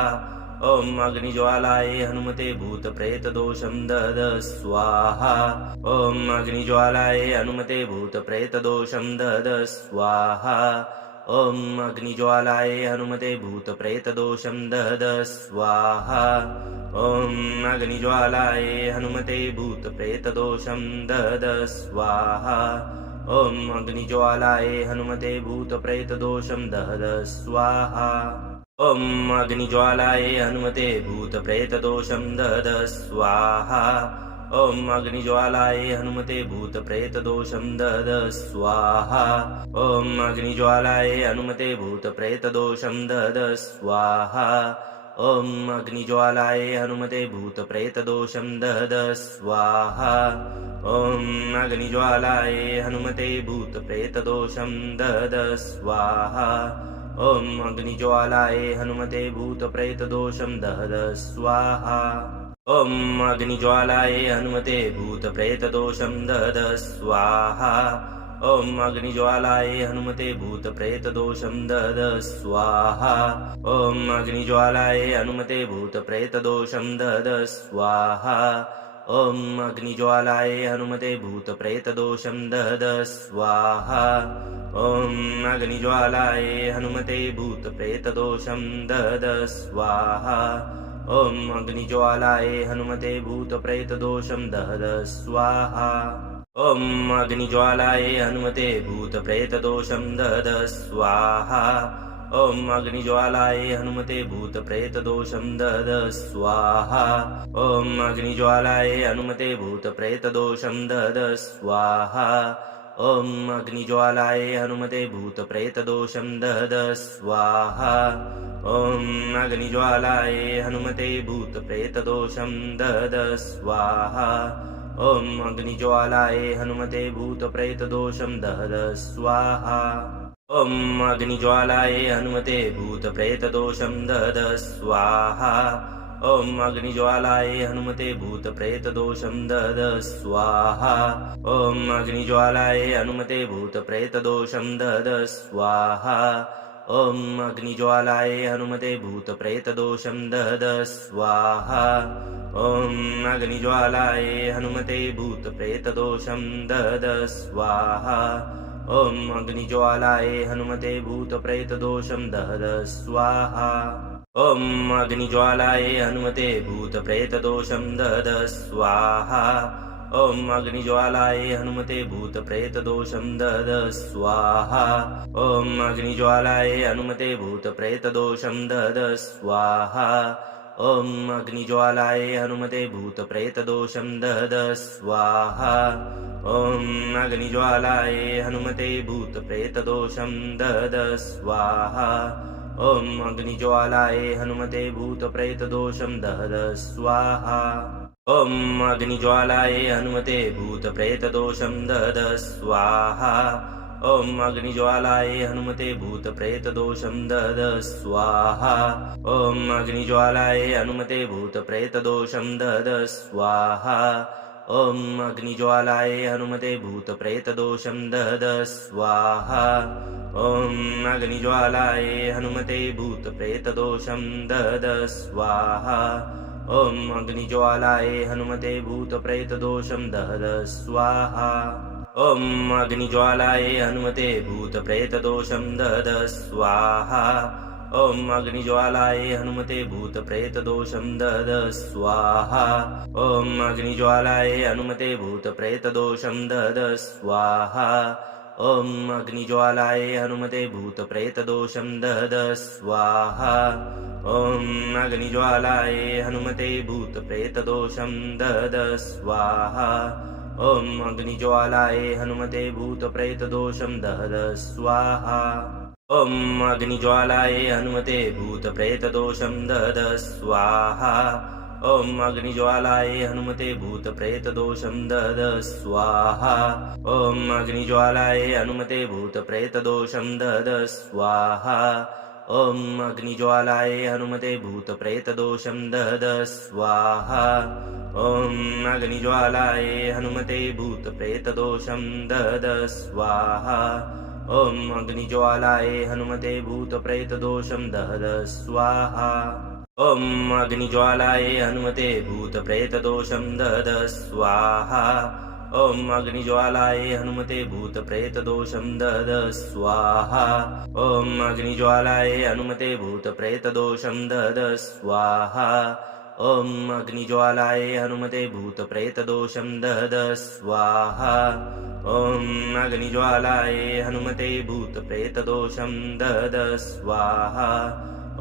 ॐ अग्निज्वालाय हनुमते भूतप्रेतदोषं दहद स्वाहा ॐ अग्निज्वालाय हनुमते भूतप्रेतदोषं दहद स्वाहा ॐ अग्निज्वालाय हनुमते भूतप्रेतदोषं दहद स्वाहा ॐ अग्निज्वालाय हनुमते भूतप्रेतदोषं दहद स्वाहा ॐ अग्निज्वालाय हनुमते भूतप्रेतदोषं दहद स्वाहा ॐ अग्निज्वालाय हनुमते भूतप्रेतदोषं दहद स्वाहा ॐ अग्निज्वालाय हनुमते भूतप्रेतदोषं दहद स्वाहा ॐ अग्निज्वालाय हनुमते भूतप्रेतदोषं दहद स्वाहा ॐ अग्निज्वालाय हनुमते भूतप्रेतदोषं दहद स्वाहा ॐ अग्निज्वालाय हनुमते भूतप्रेतदोषं दहद स्वाहा ॐ अग्निज्वालाय हनुमते भूतप्रेतदोषं दहद स्वाहा ॐ अग्निज्वालाय हनुमते भूतप्रेतदोषं दहद स्वाहा ॐ अग्निज्वालाय हनुमते भूतप्रेतदोषं दहद स्वाहा ॐ अग्निज्वालाय हनुमते भूतप्रेतदोषं दहद स्वाहा ॐ अग्निज्वालाय हनुमते भूतप्रेतदोषं दहद स्वाहा ॐ अग्निज्वालाय हनुमते भूतप्रेतदोषं दहद स्वाहा ॐ अग्निज्वालाय हनुमते भूतप्रेतदोषं दहद स्वाहा ॐ अग्निज्वालाय हनुमते भूतप्रेतदोषं दहद स्वाहा ॐ अग्निज्वालाय हनुमते भूतप्रेतदोषं दहद स्वाहा ॐ अग्निज्वालाय हनुमते भूतप्रेतदोषं दहद स्वाहा ॐ अग्निज्वालाय हनुमते भूतप्रेतदोषं दहद स्वाहा ॐ अग्निज्वालाय हनुमते भूतप्रेतदोषं दहद स्वाहा ॐ अग्निज्वालाय हनुमते भूतप्रेतदोषं दहद स्वाहा ॐ अग्निज्वालायै हनुमते भूतप्रेतदोषं दद स्वाहा ॐ अग्निज्वालायै हनुमते भूतप्रेतदोषं दद स्वाहा ॐ अग्निज्वालायै हनुमते भूतप्रेतदोषं दद स्वाहा ॐ अग्निज्वालायै हनुमते भूतप्रेतदोषं दद स्वाहा ॐ अग्निज्वालायै हनुमते भूतप्रेतदोषं दद स्वाहा ॐ अग्निज्वालायै हनुमते भूतप्रेतदोषं दद स्वाहा ॐ अग्निज्वालायै हनुमते भूतप्रेतदोषं दद स्वाहा ॐ अग्निज्वालायै हनुमते भूतप्रेतदोषं दद स्वाहा ॐ अग्निज्वालायै हनुमते भूतप्रेतदोषं दद स्वाहा ॐ अग्निज्वालायै हनुमते भूतप्रेतदोषं दद स्वाहा ॐ अग्निज्वालायै हनुमते भूतप्रेतदोषं दद स्वाहा ॐ अग्निज्वालायै हनुमते भूतप्रेतदोषं दद स्वाहा ॐ अग्निज्वालायै हनुमते भूतप्रेतदोषं दद स्वाहा ॐ अग्निज्वालायै हनुमते भूतप्रेतदोषं दद स्वाहा ॐ अग्निज्वालायै हनुमते भूतप्रेतदोषं दद स्वाहा ॐ अग्निज्वालायै हनुमते भूतप्रेतदोषं दद स्वाहा ॐ अग्निज्वालायै हनुमते भूतप्रेतदोषं दद स्वाहा ॐ अग्निज्वालायै हनुमते भूतप्रेतदोषं दद स्वाहा ॐ अग्निज्वालायै हनुमते भूतप्रेतदोषं दद स्वाहा ॐ अग्निज्वालायै हनुमते भूतप्रेतदोषं दद स्वाहा ॐ अग्निज्वालायै हनुमते भूतप्रेतदोषं दद स्वाहा ॐ अग्निज्वालायै हनुमते भूतप्रेतदोषं दद स्वाहा ॐ अग्निज्वालायै हनुमते भूतप्रेतदोषं दद स्वाहा ॐ अग्निज्वालायै हनुमते भूतप्रेतदोषं दद स्वाहा ॐ अग्निज्वालायै हनुमते भूतप्रेतदोषं दद स्वाहा ॐ अग्निज्वालायै हनुमते भूतप्रेतदोषं दद स्वाहा ॐ अग्निज्वालायै हनुमते भूतप्रेतदोषं दद स्वाहा ॐ अग्निज्वालायै हनुमते भूतप्रेतदोषं दद स्वाहा ॐ अग्निज्वालायै हनुमते भूतप्रेतदोषं दद स्वाहा ॐ अग्निज्वालायै हनुमते भूतप्रेतदोषं दद स्वाहा ॐ अग्निज्वालायै हनुमते भूतप्रेतदोषं दद स्वाहा ॐ अग्निज्वालायै हनुमते भूतप्रेतदोषं दद स्वाहा ॐ अग्निज्वालायै हनुमते भूतप्रेतदोषं दद स्वाहा ॐ अग्निज्वालायै हनुमते भूतप्रेतदोषं दद स्वाहा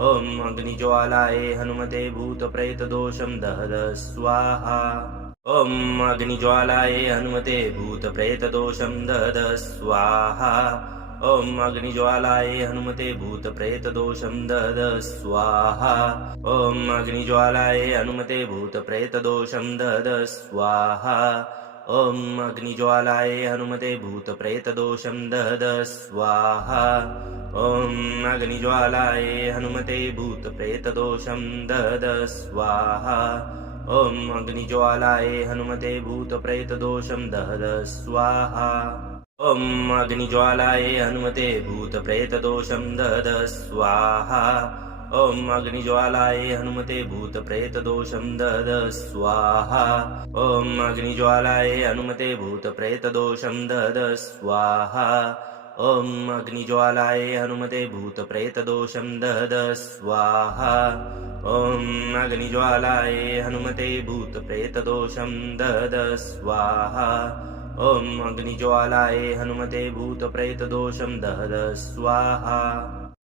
ॐ अग्निज्वालायै हनुमते भूतप्रेतदोषं दद स्वाहा ॐ अग्निज्वालायै हनुमते भूतप्रेतदोषं दद स्वाहा ॐ अग्निज्वालायै हनुमते भूतप्रेतदोषं दद स्वाहा ॐ अग्निज्वालायै हनुमते भूतप्रेतदोषं दद स्वाहा ॐ अग्निज्वालायै हनुमते भूतप्रेतदोषं दद स्वाहा ॐ अग्निज्वालायै हनुमते भूतप्रेतदोषं दद स्वाहा ॐ अग्निज्वालायै हनुमते भूतप्रेतदोषं दद स्वाहा ॐ अग्निज्वालायै हनुमते भूतप्रेतदोषं दद स्वाहा ॐ अग्निज्वालायै हनुमते भूतप्रेतदोषं दद स्वाहा ॐ अग्निज्वालायै हनुमते भूतप्रेतदोषं दद स्वाहा ॐ अग्निज्वालायै हनुमते भूतप्रेतदोषं दद स्वाहा ॐ अग्निज्वालायै हनुमते भूतप्रेतदोषं दद स्वाहा ॐ अग्निज्वालायै हनुमते भूतप्रेतदोषं दद स्वाहा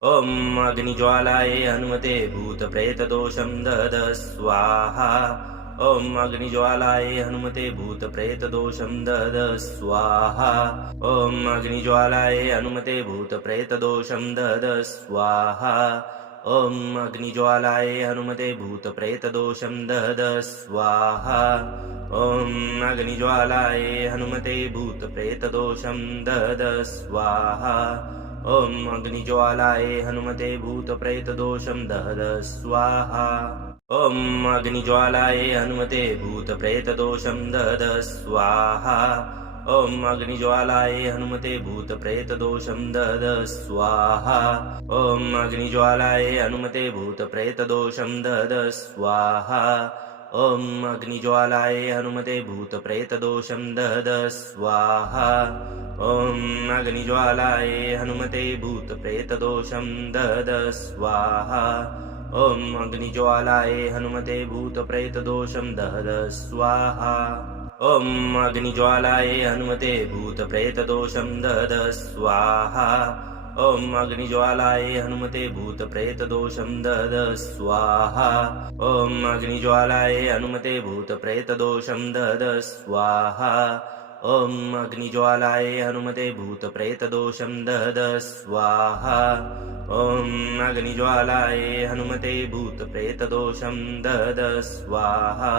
ॐ अग्निज्वालायै हनुमते भूतप्रेतदोषं दद स्वाहा ॐ अग्निज्वालायै हनुमते भूतप्रेतदोषं दद स्वाहा ॐ अग्निज्वालायै हनुमते भूतप्रेतदोषं दद स्वाहा ॐ अग्निज्वालायै हनुमते भूतप्रेतदोषं दद स्वाहा ॐ अग्निज्वालायै हनुमते भूतप्रेतदोषं दद स्वाहा ॐ अग्निज्वालायै हनुमते भूतप्रेतदोषं दद स्वाहा ॐ अग्निज्वालायै हनुमते भूतप्रेतदोषं दद स्वाहा ॐ अग्निज्वालायै हनुमते भूतप्रेतदोषं दद स्वाहा ॐ अग्निज्वालायै हनुमते भूतप्रेतदोषं दद स्वाहा ॐ अग्निज्वालायै हनुमते भूतप्रेतदोषं दद स्वाहा ॐ अग्निज्वालायै हनुमते भूतप्रेतदोषं दद स्वाहा ॐ अग्निज्वालायै हनुमते भूतप्रेतदोषं दद स्वाहा ॐ अग्निज्वालायै हनुमते भूतप्रेतदोषं दद स्वाहा ॐ अग्निज्वालायै हनुमते भूतप्रेतदोषं दद स्वाहा ॐ अग्निज्वालायै हनुमते भूतप्रेतदोषं दद स्वाहा ॐ अग्निज्वालायै हनुमते भूतप्रेतदोषं दद स्वाहा ॐ अग्निज्वालायै हनुमते भूतप्रेतदोषं दद स्वाहा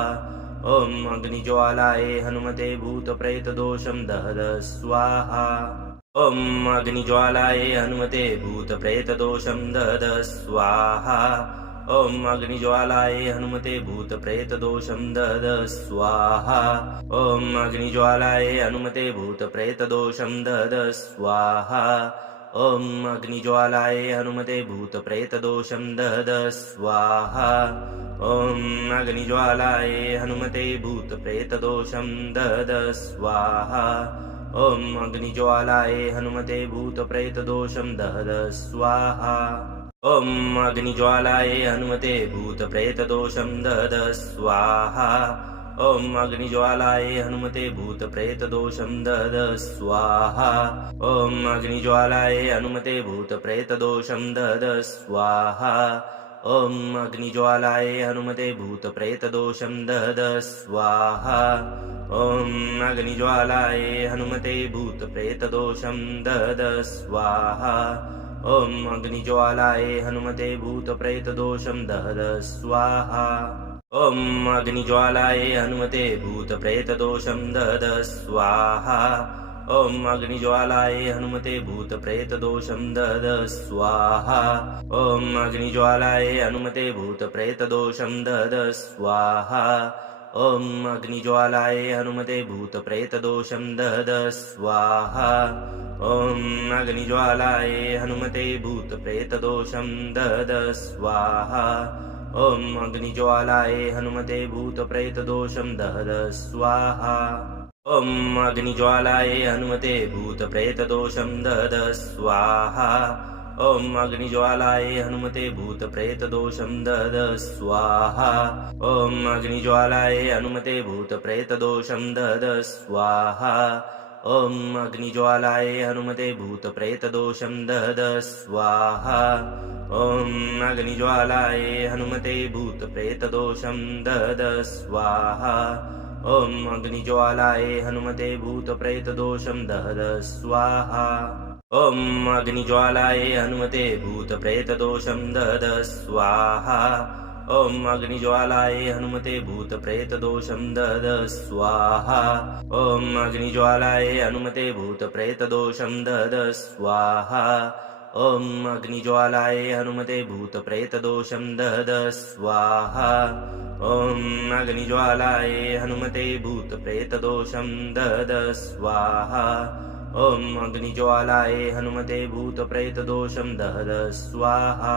ॐ अग्निज्वालायै हनुमते भूतप्रेतदोषं दद स्वाहा ॐ अग्निज्वालायै हनुमते भूतप्रेतदोषं दद स्वाहा ॐ अग्निज्वालायै हनुमते भूतप्रेतदोषं दद स्वाहा ॐ अग्निज्वालायै हनुमते भूतप्रेतदोषं दद स्वाहा ॐ अग्निज्वालायै हनुमते भूतप्रेतदोषं दद स्वाहा ॐ अग्निज्वालायै हनुमते भूतप्रेतदोषं दद स्वाहा ॐ अग्निज्वालायै हनुमते भूतप्रेतदोषं दद स्वाहा ॐ अग्निज्वालायै हनुमते भूतप्रेतदोषं दद स्वाहा ॐ अग्निज्वालायै हनुमते भूतप्रेतदोषं दद स्वाहा ॐ अग्निज्वालायै हनुमते भूतप्रेतदोषं दद स्वाहा ॐ अग्निज्वालायै हनुमते भूतप्रेतदोषं दद स्वाहा ॐ अग्निज्वालायै हनुमते भूतप्रेतदोषं दद स्वाहा ॐ अग्निज्वालायै हनुमते भूतप्रेतदोषं दद स्वाहा ॐ अग्निज्वालायै हनुमते भूतप्रेतदोषं दद स्वाहा ॐ अग्निज्वालायै हनुमते भूतप्रेतदोषं दद स्वाहा ॐ अग्निज्वालायै हनुमते भूतप्रेतदोषं दद स्वाहा ॐ अग्निज्वालायै हनुमते भूतप्रेतदोषं दद स्वाहा ॐ अग्निज्वालायै हनुमते भूतप्रेतदोषं दद स्वाहा ॐ अग्निज्वालायै हनुमते भूतप्रेतदोषं दद स्वाहा ॐ अग्निज्वालायै हनुमते भूतप्रेतदोषं दद स्वाहा ॐ अग्निज्वालायै हनुमते भूतप्रेतदोषं दद स्वाहा ॐ अग्निज्वालायै हनुमते भूतप्रेतदोषं दद स्वाहा ॐ अग्निज्वालायै हनुमते भूतप्रेतदोषं दद स्वाहा ॐ अग्निज्वालायै हनुमते भूतप्रेतदोषं दद स्वाहा ॐ अग्निज्वालायै हनुमते भूतप्रेतदोषं दद स्वाहा ॐ अग्निज्वालायै हनुमते भूतप्रेतदोषं दद स्वाहा ॐ अग्निज्वालायै हनुमते भूतप्रेतदोषं दद स्वाहा ॐ अग्निज्वालायै हनुमते भूतप्रेतदोषं दद स्वाहा ॐ अग्निज्वालायै हनुमते भूतप्रेतदोषं दद स्वाहा ॐ अग्निज्वालायै हनुमते भूतप्रेतदोषं दद स्वाहा ॐ अग्निज्वालायै हनुमते भूतप्रेतदोषं दद स्वाहा